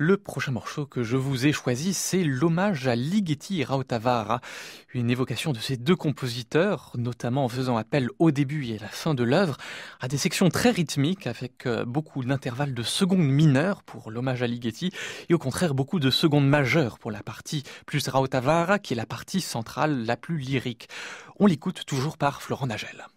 Le prochain morceau que je vous ai choisi, c'est l'hommage à Ligeti et Rautavaara, une évocation de ces deux compositeurs, notamment en faisant appel au début et à la fin de l'œuvre à des sections très rythmiques avec beaucoup d'intervalles de secondes mineures pour l'hommage à Ligeti et au contraire beaucoup de secondes majeures pour la partie plus Rautavaara qui est la partie centrale la plus lyrique. On l'écoute toujours par Florent Nagel.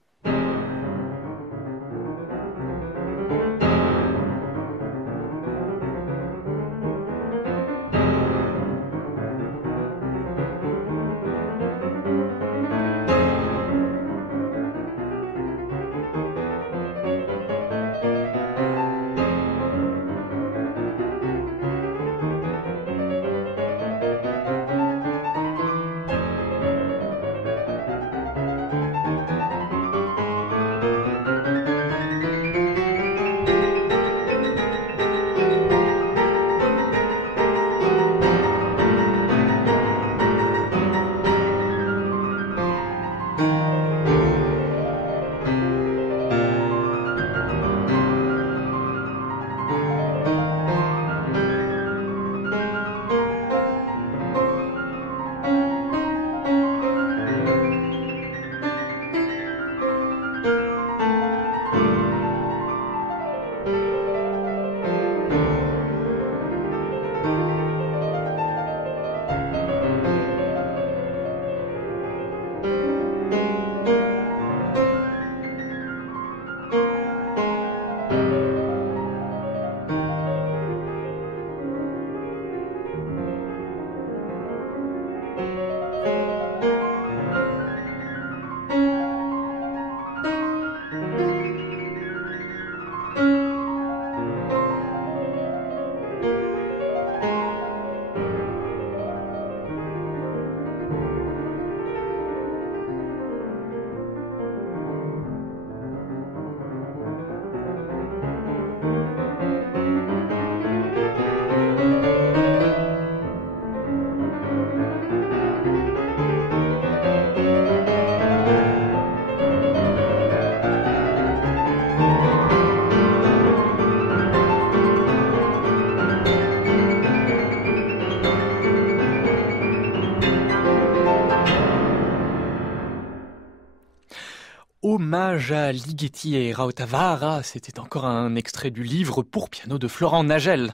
Hommage à Ligeti et Rautavaara, c'était encore un extrait du livre pour piano de Florent Nagel.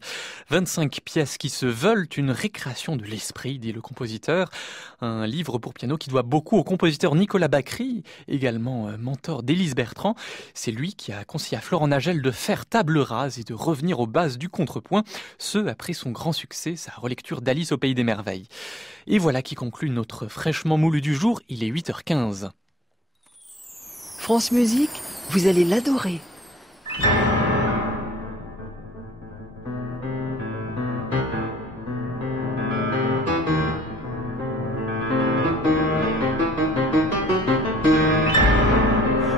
25 pièces qui se veulent une récréation de l'esprit, dit le compositeur. Un livre pour piano qui doit beaucoup au compositeur Nicolas Bacri, également mentor d'Élise Bertrand. C'est lui qui a conseillé à Florent Nagel de faire table rase et de revenir aux bases du contrepoint, ce après son grand succès, sa relecture d'Alice au Pays des Merveilles. Et voilà qui conclut notre fraîchement moulu du jour, il est 8h15. France Musique, vous allez l'adorer.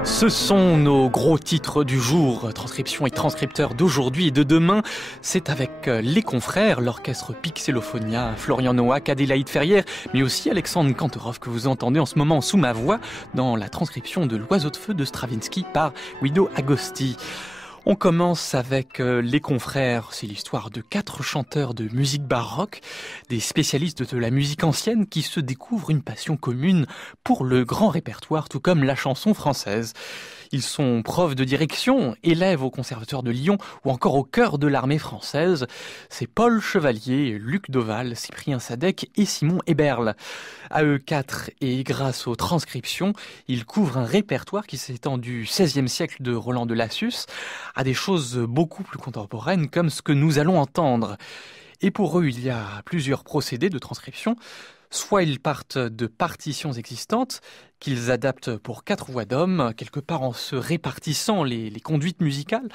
Ce sont nos gros titres du jour, transcription et transcripteurs d'aujourd'hui et de demain. C'est avec les confrères, l'orchestre Pixelophonia, Florian Noack, Adélaïde Ferrière, mais aussi Alexandre Kantorov que vous entendez en ce moment sous ma voix dans la transcription de l'Oiseau de feu de Stravinsky par Guido Agosti. On commence avec les confrères, c'est l'histoire de 4 chanteurs de musique baroque, des spécialistes de la musique ancienne qui se découvrent une passion commune pour le grand répertoire, tout comme la chanson française. Ils sont profs de direction, élèves au Conservatoire de Lyon ou encore au chœur de l'armée française. C'est Paul Chevalier, Luc Doval, Cyprien Sadek et Simon Eberle. À eux 4 et grâce aux transcriptions, ils couvrent un répertoire qui s'étend du XVIe siècle de Roland de Lassus à des choses beaucoup plus contemporaines comme ce que nous allons entendre. Et pour eux, il y a plusieurs procédés de transcription. Soit ils partent de partitions existantes, qu'ils adaptent pour 4 voix d'hommes, quelque part en se répartissant les conduites musicales,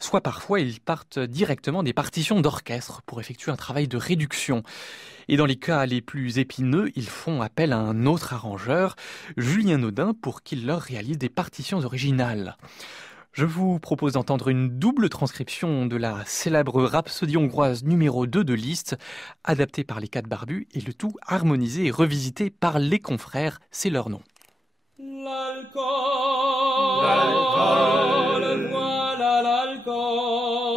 soit parfois ils partent directement des partitions d'orchestre pour effectuer un travail de réduction. Et dans les cas les plus épineux, ils font appel à un autre arrangeur, Julien Naudin, pour qu'il leur réalise des partitions originales. Je vous propose d'entendre une double transcription de la célèbre Rhapsodie hongroise numéro 2 de Liszt, adaptée par les 4 barbus, et le tout harmonisé et revisité par les confrères, c'est leur nom. L'alcool, voilà l'alcool,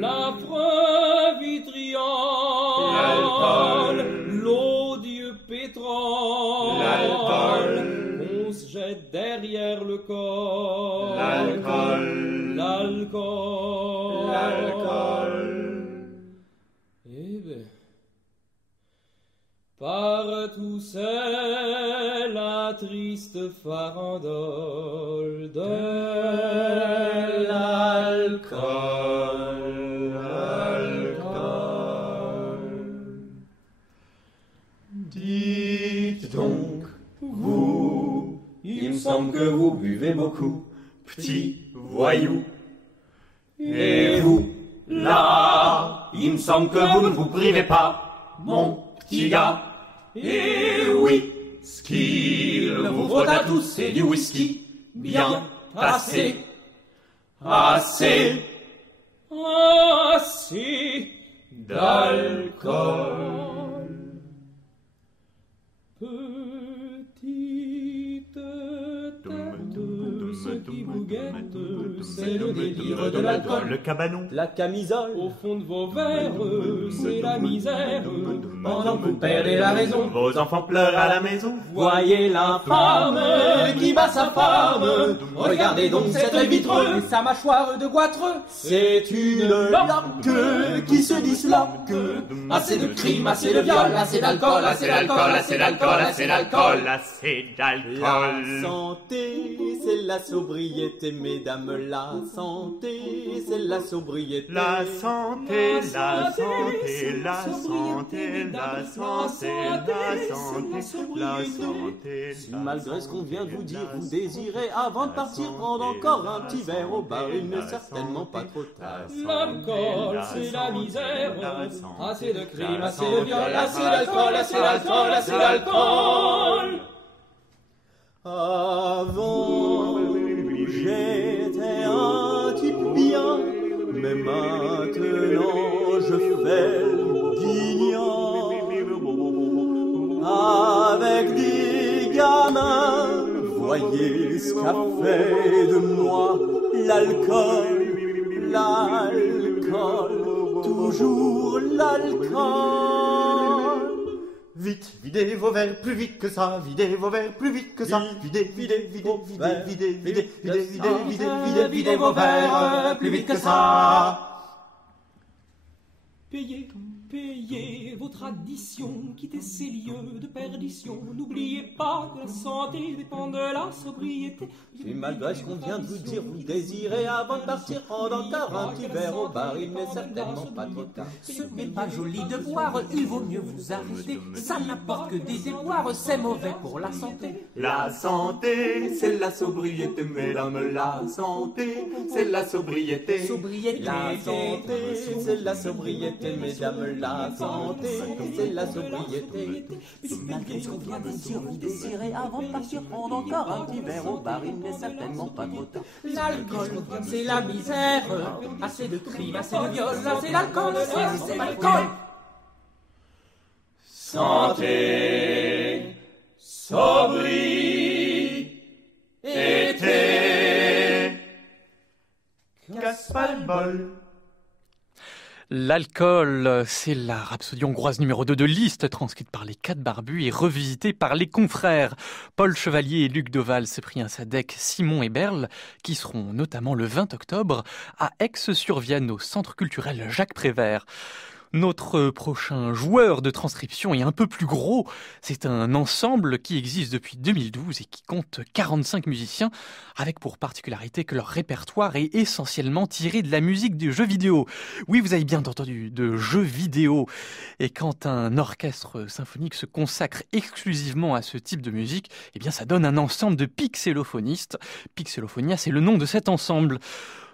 l'affreux c'est derrière le corps. L'alcool. L'alcool. L'alcool. Eh ben, partout c'est la triste farandole de l'alcool. Dites donc, vous, il me semble que vous buvez beaucoup, petit voyou. Et vous, là, il me semble que vous ne vous privez pas, mon petit gars. Et oui, ce qu'il vous faut à tous, c'est du whisky, bien assez, assez, assez d'alcool. Petite tête, ce qui vous guette, c'est le délire de l'alcool. Le cabanon, La camisole, au fond de vos verres, c'est la misère. Pendant que vous perdez la raison, vos enfants pleurent à la maison. voyez l'infâme qui bat sa femme. Regardez donc cet œil vitreux et sa mâchoire de goitre. C'est une loque qui se disloque. Assez de crimes, assez de viols, assez d'alcool, assez d'alcool, assez d'alcool, assez d'alcool. Assez La d'alcool. santé, c'est la sobriété, mesdames, la santé, c'est la sobriété. La santé, la santé, la santé, la santé, la santé, la santé. Si malgré ce qu'on vient de vous dire, vous désirez, avant de partir, prendre encore un petit verre au bar, il n'est certainement pas trop tard. L'alcool, c'est la misère. Assez de crimes, assez de viols, assez d'alcool, assez d'alcool, assez d'alcool. Avant, j'étais un type bien, mais maintenant je fais le guignol. Avec des gamins, voyez ce qu'a fait de moi l'alcool, l'alcool, toujours l'alcool. Vite, videz vos verres plus vite que ça, videz vos verres plus vite que ça, videz, videz, videz, videz, videz, videz, videz, videz, videz, videz, videz vos verres plus vite que ça. Payez, payez vos traditions, quittez ces lieux de perdition. N'oubliez pas que la santé dépend de la sobriété. Si malgré ce qu'on vient de vous dire, vous désirez avant de partir prendre encore un petit verre au bar, il n'est certainement pas trop tard. Ce n'est pas joli de boire, il vaut mieux vous arrêter. Ça n'apporte que des déboires, c'est mauvais pour la santé. La santé, c'est la sobriété, mesdames, la santé, c'est la sobriété. Sobriété, La santé, c'est la sobriété, mesdames, la santé, c'est la sobriété. Si malgré ce qu'on vient de dire, vous désirez avant de partir prendre encore un petit verre au bar, il n'est certainement pas trop tard. L'alcool, c'est la misère. Assez de crimes, assez de viols, assez d'alcool, c'est l'alcool. Santé, sobriété, casse pas le bol. L'alcool, c'est la rhapsodie hongroise numéro 2 de Liszt, transcrite par les 4 barbus et revisitée par les confrères Paul Chevalier et Luc Doval, Cyprien Sadek, Simon Eberle, qui seront notamment le 20 octobre à Aix-sur-Vienne au Centre culturel Jacques Prévert. Notre prochain joueur de transcription est un peu plus gros. C'est un ensemble qui existe depuis 2012 et qui compte 45 musiciens, avec pour particularité que leur répertoire est essentiellement tiré de la musique du jeu vidéo. Oui, vous avez bien entendu, de jeux vidéo. Et quand un orchestre symphonique se consacre exclusivement à ce type de musique, eh bien ça donne un ensemble de pixélophonistes. Pixelophonia, c'est le nom de cet ensemble.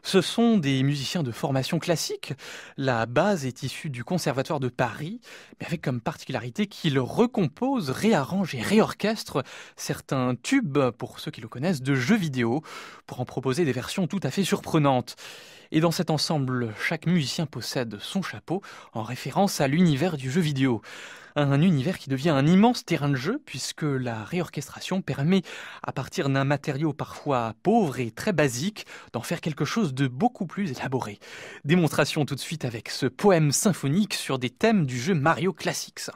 Ce sont des musiciens de formation classique. La base est issue du Conservatoire de Paris, mais avec comme particularité qu'ils recomposent, réarrangent et réorchestrent certains tubes, pour ceux qui le connaissent, de jeux vidéo, pour en proposer des versions tout à fait surprenantes. Et dans cet ensemble, chaque musicien possède son chapeau en référence à l'univers du jeu vidéo. Un univers qui devient un immense terrain de jeu puisque la réorchestration permet, à partir d'un matériau parfois pauvre et très basique, d'en faire quelque chose de beaucoup plus élaboré. Démonstration tout de suite avec ce poème symphonique sur des thèmes du jeu Mario Classics.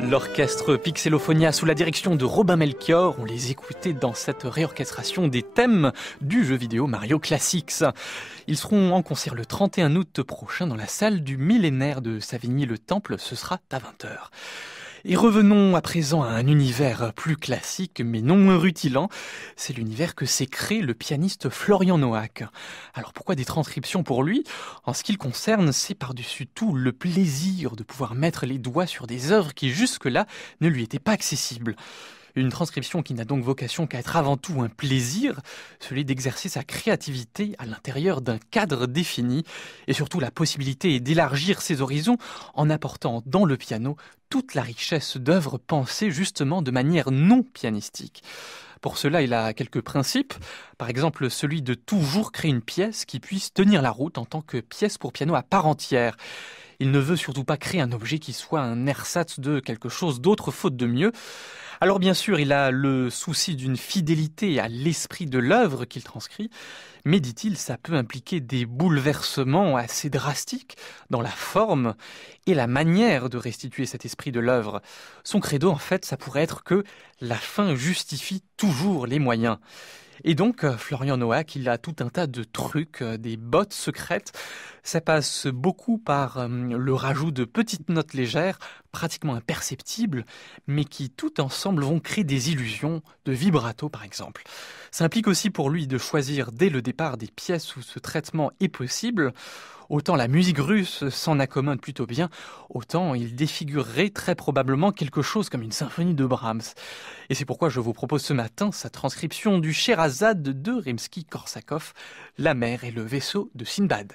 L'orchestre Pixelophonia sous la direction de Robin Melchior, on les écoutait dans cette réorchestration des thèmes du jeu vidéo Mario Classics. Ils seront en concert le 31 août prochain dans la salle du millénaire de Savigny-le-Temple, ce sera à 20h. Et revenons à présent à un univers plus classique mais non moins rutilant. C'est l'univers que s'est créé le pianiste Florian Noack. Alors pourquoi des transcriptions pour lui ? En ce qui le concerne, c'est par-dessus tout le plaisir de pouvoir mettre les doigts sur des œuvres qui jusque-là ne lui étaient pas accessibles. Une transcription qui n'a donc vocation qu'à être avant tout un plaisir, celui d'exercer sa créativité à l'intérieur d'un cadre défini, et surtout la possibilité d'élargir ses horizons en apportant dans le piano toute la richesse d'œuvres pensées justement de manière non pianistique. Pour cela, il a quelques principes, par exemple celui de toujours créer une pièce qui puisse tenir la route en tant que pièce pour piano à part entière. Il ne veut surtout pas créer un objet qui soit un ersatz de quelque chose d'autre faute de mieux. Alors bien sûr, il a le souci d'une fidélité à l'esprit de l'œuvre qu'il transcrit, mais dit-il, ça peut impliquer des bouleversements assez drastiques dans la forme et la manière de restituer cet esprit de l'œuvre. Son credo, en fait, ça pourrait être que la fin justifie toujours les moyens. Et donc, Florian Noack, il a tout un tas de trucs, des bottes secrètes. Ça passe beaucoup par le rajout de petites notes légères, pratiquement imperceptibles, mais qui tout ensemble vont créer des illusions de vibrato, par exemple. Ça implique aussi pour lui de choisir dès le départ des pièces où ce traitement est possible. Autant la musique russe s'en accommode plutôt bien, autant il défigurerait très probablement quelque chose comme une symphonie de Brahms. Et c'est pourquoi je vous propose ce matin sa transcription du Sherazade de Rimsky-Korsakov, La mer et le vaisseau de Sinbad.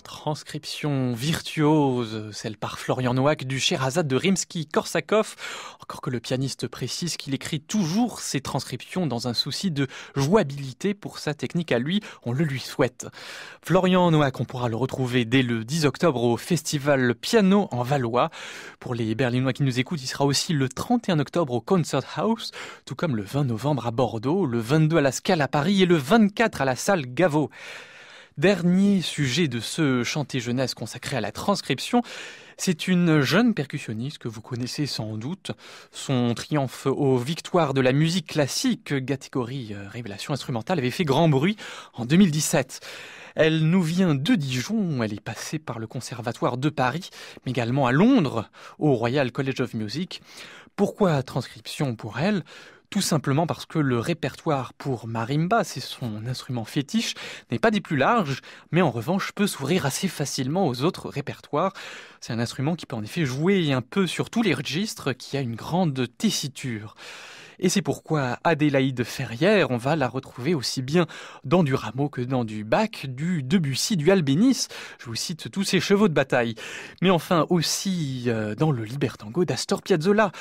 transcription virtuose, celle par Florian Noack du Sherazade de Rimsky-Korsakov, encore que le pianiste précise qu'il écrit toujours ses transcriptions dans un souci de jouabilité pour sa technique à lui, on le lui souhaite. Florian Noack, on pourra le retrouver dès le 10 octobre au festival Piano en Valois. Pour les Berlinois qui nous écoutent, il sera aussi le 31 octobre au Concert House, tout comme le 20 novembre à Bordeaux, le 22 à la Scala à Paris et le 24 à la salle Gaveau. Dernier sujet de ce chanté jeunesse consacré à la transcription, c'est une jeune percussionniste que vous connaissez sans doute. Son triomphe aux victoires de la musique classique, catégorie révélation instrumentale, avait fait grand bruit en 2017. Elle nous vient de Dijon, elle est passée par le Conservatoire de Paris, mais également à Londres, au Royal College of Music. Pourquoi transcription pour elle ? Tout simplement parce que le répertoire pour marimba, c'est son instrument fétiche, n'est pas des plus larges, mais en revanche peut s'ouvrir assez facilement aux autres répertoires. C'est un instrument qui peut en effet jouer un peu sur tous les registres, qui a une grande tessiture. Et c'est pourquoi Adélaïde Ferrière, on va la retrouver aussi bien dans du Rameau que dans du Bach, du Debussy, du Albéniz. Je vous cite tous ces chevaux de bataille. Mais enfin aussi dans le Libertango d'Astor Piazzolla.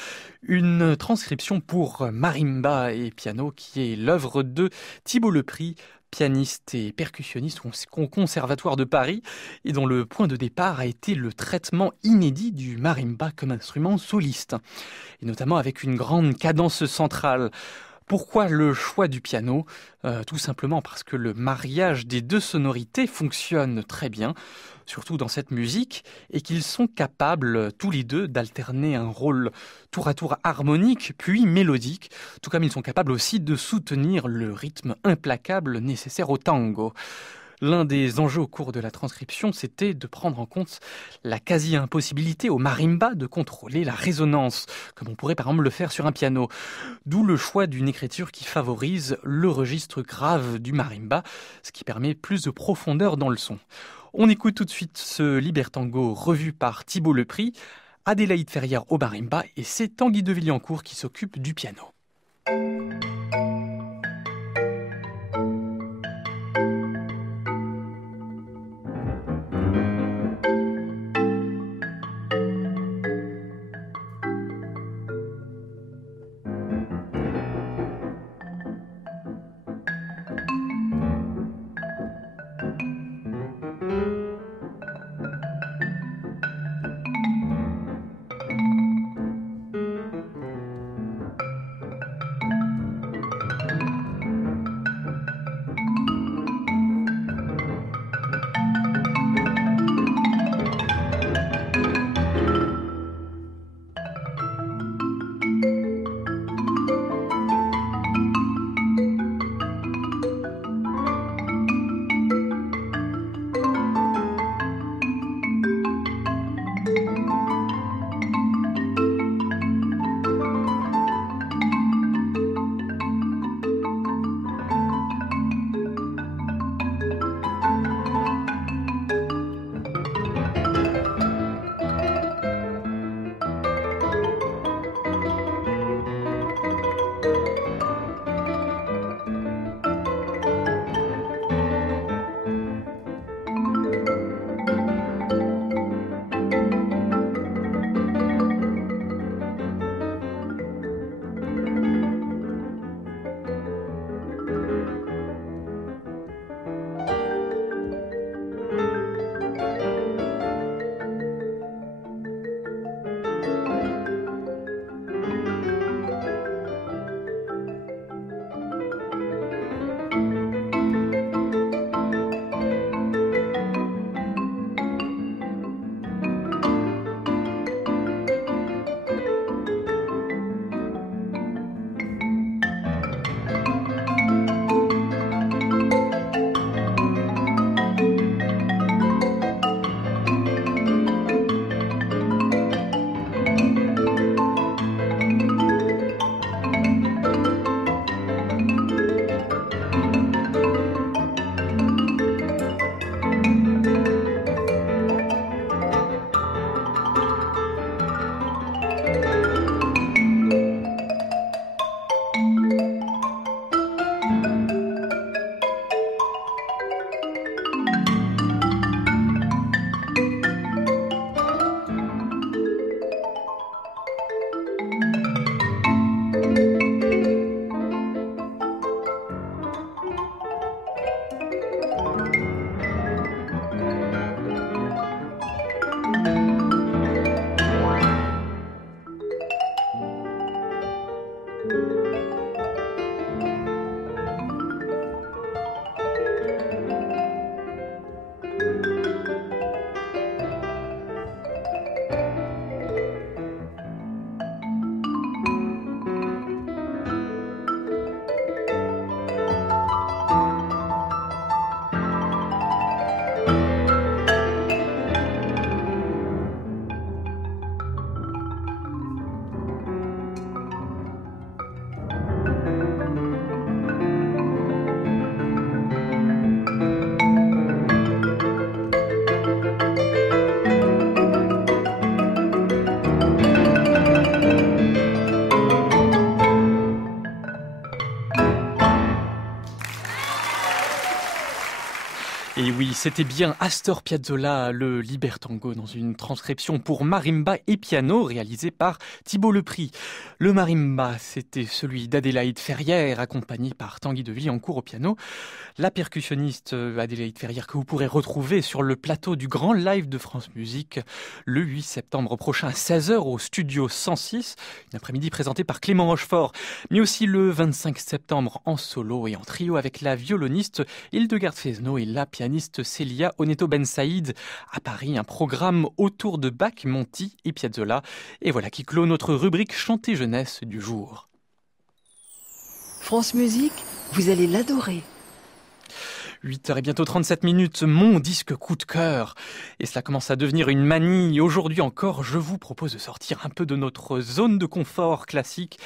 Une transcription pour marimba et piano qui est l'œuvre de Thibaut Lepris, pianiste et percussionniste au Conservatoire de Paris et dont le point de départ a été le traitement inédit du marimba comme instrument soliste, et notamment avec une grande cadence centrale. Pourquoi le choix du piano ? Tout simplement parce que le mariage des deux sonorités fonctionne très bien, surtout dans cette musique, et qu'ils sont capables tous les deux d'alterner un rôle tour à tour harmonique puis mélodique, tout comme ils sont capables aussi de soutenir le rythme implacable nécessaire au tango. L'un des enjeux au cours de la transcription, c'était de prendre en compte la quasi-impossibilité au marimba de contrôler la résonance, comme on pourrait par exemple le faire sur un piano. D'où le choix d'une écriture qui favorise le registre grave du marimba, ce qui permet plus de profondeur dans le son. On écoute tout de suite ce Libertango revu par Thibaut Lepris, Adélaïde Ferrière au marimba, et c'est Tanguy de Villancourt qui s'occupe du piano. Et oui, c'était bien Astor Piazzolla, le Libertango, dans une transcription pour marimba et piano réalisée par Thibaut Lepris. Le marimba, c'était celui d'Adélaïde Ferrière, accompagné par Tanguy de Villancourt au piano. La percussionniste Adélaïde Ferrière que vous pourrez retrouver sur le plateau du Grand Live de France Musique le 8 septembre prochain à 16h au Studio 106, une après-midi présentée par Clément Rochefort, mais aussi le 25 septembre en solo et en trio avec la violoniste Hildegarde Fesneau et la pianiste Célia Oneto Ben Saïd. À Paris, un programme autour de Bach, Monti et Piazzolla. Et voilà qui clôt notre rubrique Chanter jeunesse du jour. France Musique, vous allez l'adorer. 8h et bientôt 37 minutes, mon disque coup de cœur. Et cela commence à devenir une manie. Aujourd'hui encore, je vous propose de sortir un peu de notre zone de confort classique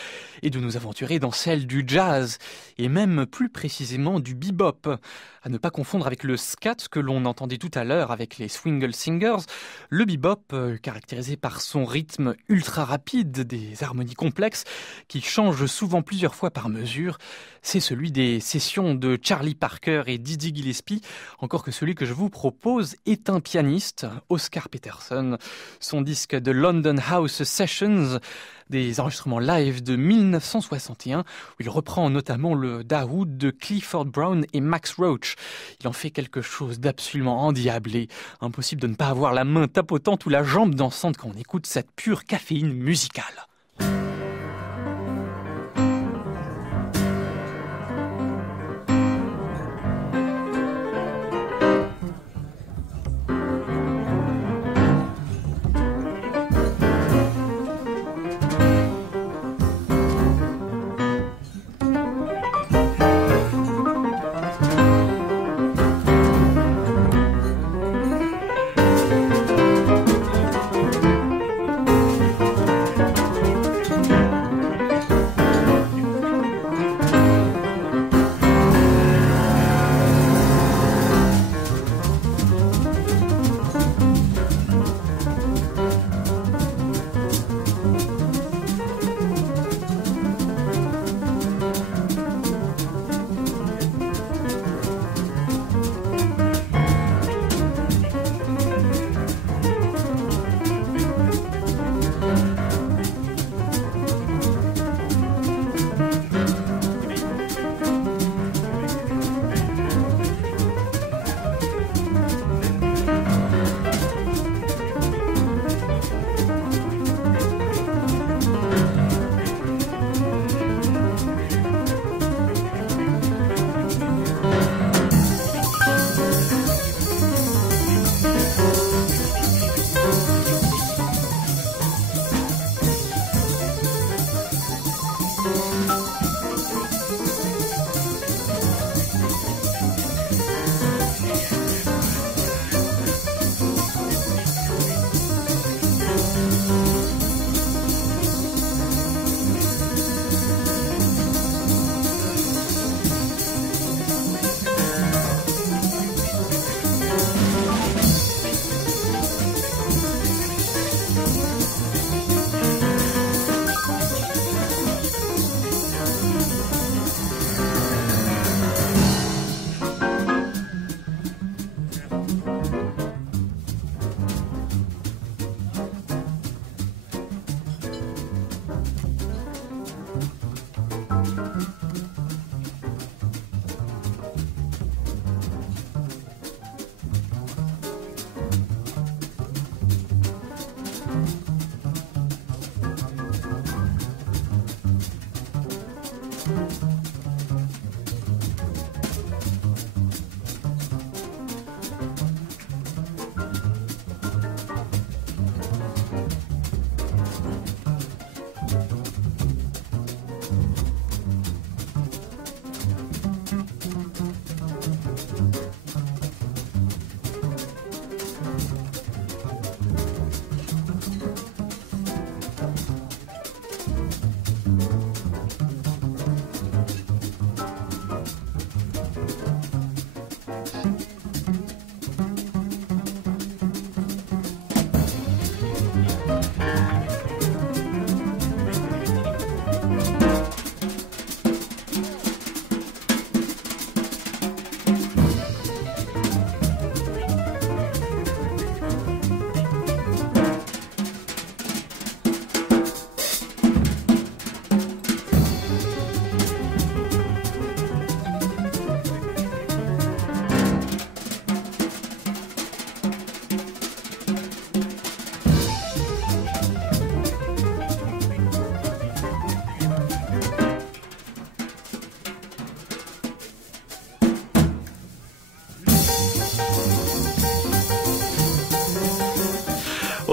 et de nous aventurer dans celle du jazz, et même plus précisément du bebop. À ne pas confondre avec le scat que l'on entendait tout à l'heure avec les Swingle Singers. Le bebop, caractérisé par son rythme ultra rapide, des harmonies complexes qui changent souvent plusieurs fois par mesure, c'est celui des sessions de Charlie Parker et Dizzy Gillespie, encore que celui que je vous propose est un pianiste, Oscar Peterson. Son disque de London House Sessions, des enregistrements live de 1961, où il reprend notamment le Daoud de Clifford Brown et Max Roach. Il en fait quelque chose d'absolument endiablé. Impossible de ne pas avoir la main tapotante ou la jambe dansante quand on écoute cette pure caféine musicale.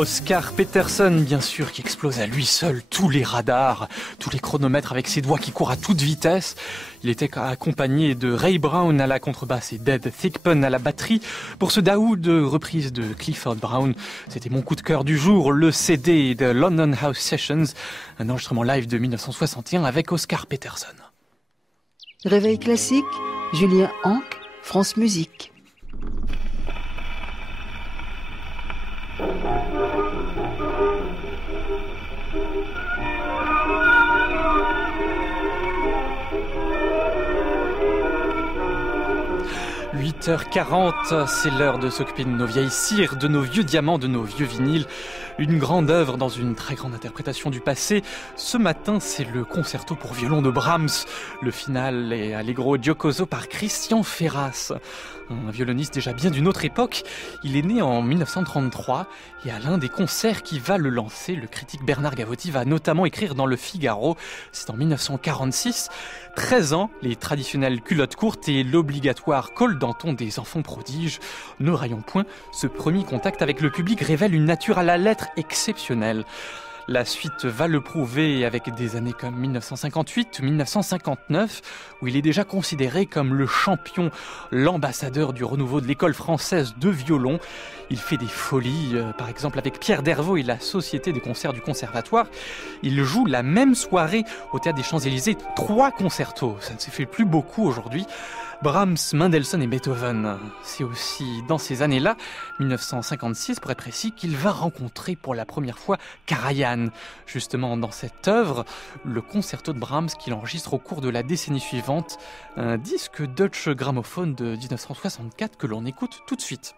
Oscar Peterson, bien sûr, qui explose à lui seul tous les radars, tous les chronomètres avec ses doigts qui courent à toute vitesse. Il était accompagné de Ray Brown à la contrebasse et d'Ed Thigpen à la batterie. Pour ce Daoud, reprise de Clifford Brown, c'était mon coup de cœur du jour, le CD de London House Sessions, un enregistrement live de 1961 avec Oscar Peterson. Réveil classique, Julien Anc, France Musique. « 8h40, c'est l'heure de s'occuper de nos vieilles cires, de nos vieux diamants, de nos vieux vinyles. Une grande œuvre dans une très grande interprétation du passé. Ce matin, c'est le concerto pour violon de Brahms. Le final est Allegro giocoso par Christian Ferras. Un violoniste déjà bien d'une autre époque. Il est né en 1933 et à l'un des concerts qui va le lancer, le critique Bernard Gavotti va notamment écrire dans Le Figaro. C'est en 1946. 13 ans, les traditionnelles culottes courtes et l'obligatoire col denton des enfants prodiges. Ne raillons point, ce premier contact avec le public révèle une nature à la lettre exceptionnelle. La suite va le prouver avec des années comme 1958 ou 1959, où il est déjà considéré comme le champion, l'ambassadeur du renouveau de l'école française de violon. Il fait des folies, par exemple avec Pierre Dervaux et la Société des concerts du Conservatoire. Il joue la même soirée au Théâtre des Champs-Élysées 3 concertos. Ça ne se fait plus beaucoup aujourd'hui. Brahms, Mendelssohn et Beethoven. C'est aussi dans ces années-là, 1956 pour être précis, qu'il va rencontrer pour la première fois Karajan. Justement dans cette œuvre, le concerto de Brahms qu'il enregistre au cours de la décennie suivante, un disque Deutsche Grammophon de 1964 que l'on écoute tout de suite.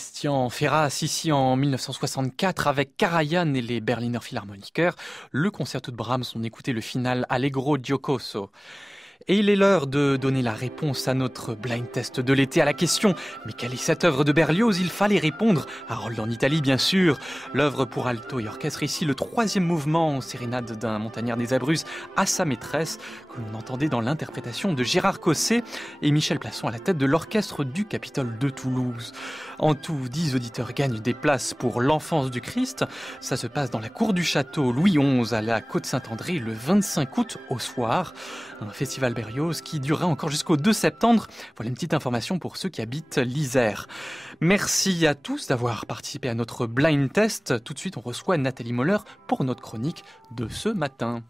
Christian Ferras, ici en 1964 avec Karajan et les Berliner Philharmoniker. Le concerto de Brahms, on écoutait le final Allegro giocoso. Et il est l'heure de donner la réponse à notre blind test de l'été à la question « Mais quelle est cette œuvre de Berlioz ?» Il fallait répondre « Harold en Italie, bien sûr !» L'œuvre pour alto et orchestre, ici le 3e mouvement, sérénade d'un montagnard des Abruzzes à sa maîtresse, que l'on entendait dans l'interprétation de Gérard Cosset et Michel Plasson à la tête de l'orchestre du Capitole de Toulouse. En tout, 10 auditeurs gagnent des places pour l'Enfance du Christ. Ça se passe dans la cour du château Louis XI à la Côte-Saint-André le 25 août au soir. Un festival Berlioz qui durera encore jusqu'au 2 septembre. Voilà une petite information pour ceux qui habitent l'Isère. Merci à tous d'avoir participé à notre blind test. Tout de suite, on reçoit Nathalie Moller pour notre chronique de ce matin.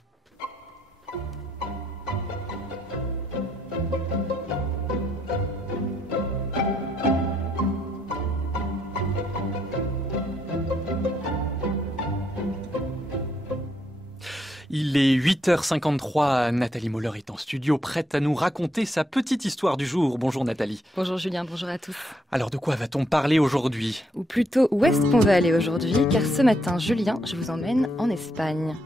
Il est 8h53, Nathalie Moller est en studio, prête à nous raconter sa petite histoire du jour. Bonjour Nathalie. Bonjour Julien, bonjour à tous. Alors de quoi va-t-on parler aujourd'hui ? Ou plutôt, où est-ce qu'on va aller aujourd'hui ? Car ce matin, Julien, je vous emmène en Espagne.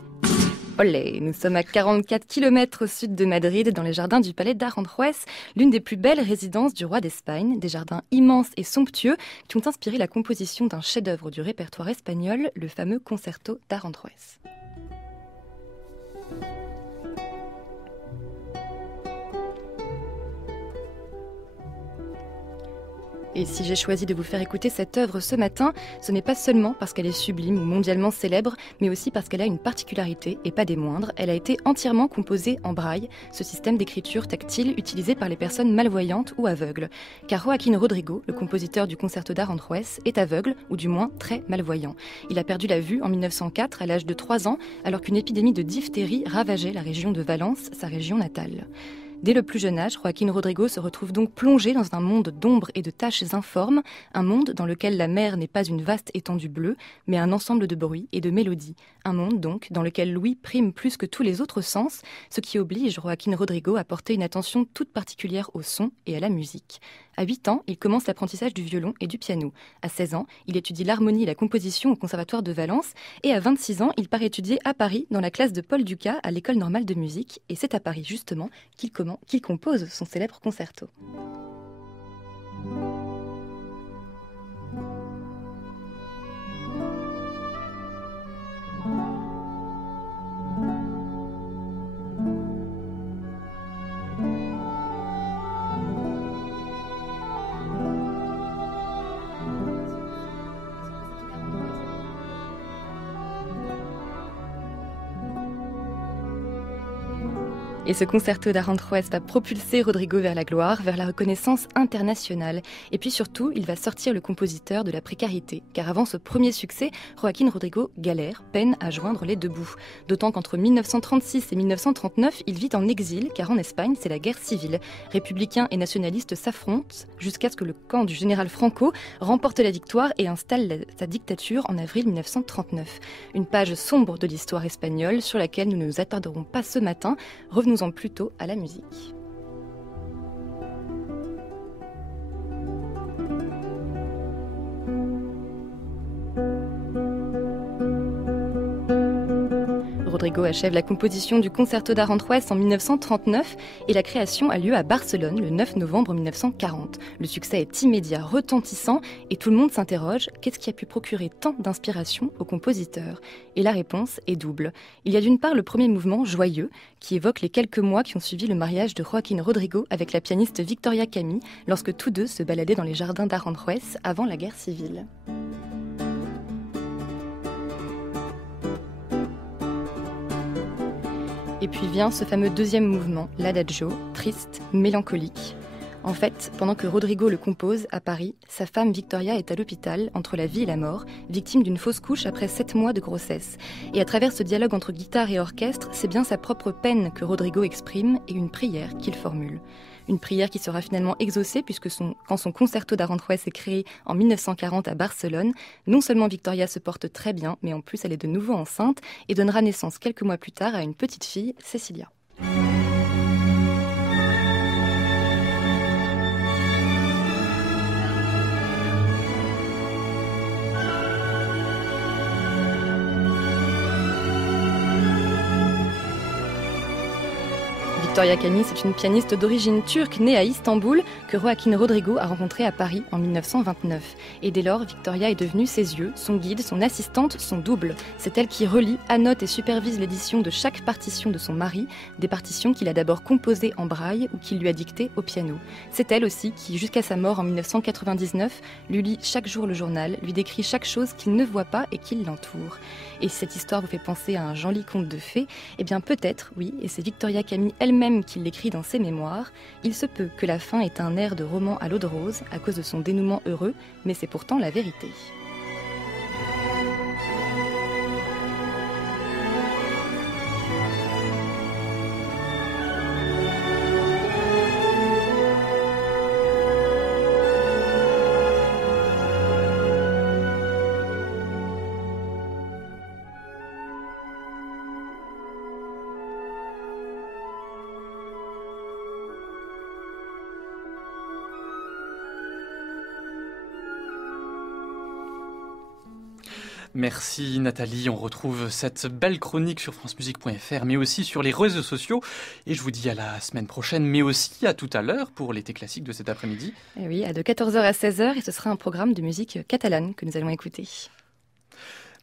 Olé, nous sommes à 44 km au sud de Madrid, dans les jardins du palais d'Aranjuez, l'une des plus belles résidences du roi d'Espagne, des jardins immenses et somptueux qui ont inspiré la composition d'un chef-d'œuvre du répertoire espagnol, le fameux Concerto d'Aranjuez. Et si j'ai choisi de vous faire écouter cette œuvre ce matin, ce n'est pas seulement parce qu'elle est sublime ou mondialement célèbre, mais aussi parce qu'elle a une particularité, et pas des moindres. Elle a été entièrement composée en braille, ce système d'écriture tactile utilisé par les personnes malvoyantes ou aveugles. Car Joaquín Rodrigo, le compositeur du Concerto d'Aranjuez, est aveugle, ou du moins très malvoyant. Il a perdu la vue en 1904, à l'âge de 3 ans, alors qu'une épidémie de diphtérie ravageait la région de Valence, sa région natale. Dès le plus jeune âge, Joaquín Rodrigo se retrouve donc plongé dans un monde d'ombres et de taches informes, un monde dans lequel la mer n'est pas une vaste étendue bleue, mais un ensemble de bruits et de mélodies. Un monde donc dans lequel l'ouïe prime plus que tous les autres sens, ce qui oblige Joaquín Rodrigo à porter une attention toute particulière au son et à la musique. À 8 ans, il commence l'apprentissage du violon et du piano. À 16 ans, il étudie l'harmonie et la composition au Conservatoire de Valence. Et à 26 ans, il part étudier à Paris, dans la classe de Paul Dukas, à l'École normale de musique. Et c'est à Paris, justement, qu'il compose son célèbre concerto. Et ce concerto d'Aranjuez va propulser Rodrigo vers la gloire, vers la reconnaissance internationale. Et puis surtout, il va sortir le compositeur de la précarité. Car avant ce premier succès, Joaquín Rodrigo galère, peine à joindre les deux bouts. D'autant qu'entre 1936 et 1939, il vit en exil, car en Espagne, c'est la guerre civile. Républicains et nationalistes s'affrontent jusqu'à ce que le camp du général Franco remporte la victoire et installe sa dictature en avril 1939. Une page sombre de l'histoire espagnole sur laquelle nous ne nous attarderons pas ce matin. Revenons-en plutôt à la musique. Rodrigo achève la composition du Concerto d'Aranjuez en 1939 et la création a lieu à Barcelone le 9 novembre 1940. Le succès est immédiat, retentissant et tout le monde s'interroge, qu'est-ce qui a pu procurer tant d'inspiration au compositeur ? Et la réponse est double. Il y a d'une part le premier mouvement joyeux qui évoque les quelques mois qui ont suivi le mariage de Joaquín Rodrigo avec la pianiste Victoria Camí lorsque tous deux se baladaient dans les jardins d'Aranjuez avant la guerre civile. Et puis vient ce fameux deuxième mouvement, l'Adagio, triste, mélancolique. En fait, pendant que Rodrigo le compose à Paris, sa femme Victoria est à l'hôpital, entre la vie et la mort, victime d'une fausse couche après 7 mois de grossesse. Et à travers ce dialogue entre guitare et orchestre, c'est bien sa propre peine que Rodrigo exprime et une prière qu'il formule. Une prière qui sera finalement exaucée puisque quand son concerto d'Aranjuez est créé en 1940 à Barcelone, non seulement Victoria se porte très bien, mais en plus elle est de nouveau enceinte et donnera naissance quelques mois plus tard à une petite fille, Cecilia. Victoria Camille, c'est une pianiste d'origine turque née à Istanbul que Joaquín Rodrigo a rencontrée à Paris en 1929. Et dès lors, Victoria est devenue ses yeux, son guide, son assistante, son double. C'est elle qui relie, annote et supervise l'édition de chaque partition de son mari, des partitions qu'il a d'abord composées en braille ou qu'il lui a dictées au piano. C'est elle aussi qui, jusqu'à sa mort en 1999, lui lit chaque jour le journal, lui décrit chaque chose qu'il ne voit pas et qui l'entoure. Et si cette histoire vous fait penser à un joli conte de fées, eh bien peut-être, oui, et c'est Victoria Camille elle-même qui l'écrit dans ses mémoires, il se peut que la fin ait un air de roman à l'eau de rose à cause de son dénouement heureux, mais c'est pourtant la vérité. Merci Nathalie, on retrouve cette belle chronique sur francemusique.fr mais aussi sur les réseaux sociaux et je vous dis à la semaine prochaine mais aussi à tout à l'heure pour l'été classique de cet après-midi. Et oui, de 14h à 16h et ce sera un programme de musique catalane que nous allons écouter.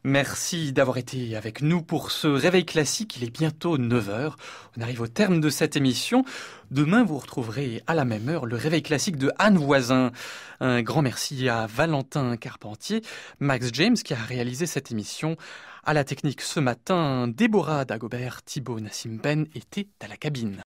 Merci d'avoir été avec nous pour ce réveil classique. Il est bientôt 9h. On arrive au terme de cette émission. Demain, vous retrouverez à la même heure le réveil classique de Anne Voisin. Un grand merci à Valentin Carpentier, Max James qui a réalisé cette émission. À la technique ce matin, Déborah Dagobert, Thibaut Nassim Ben étaient à la cabine.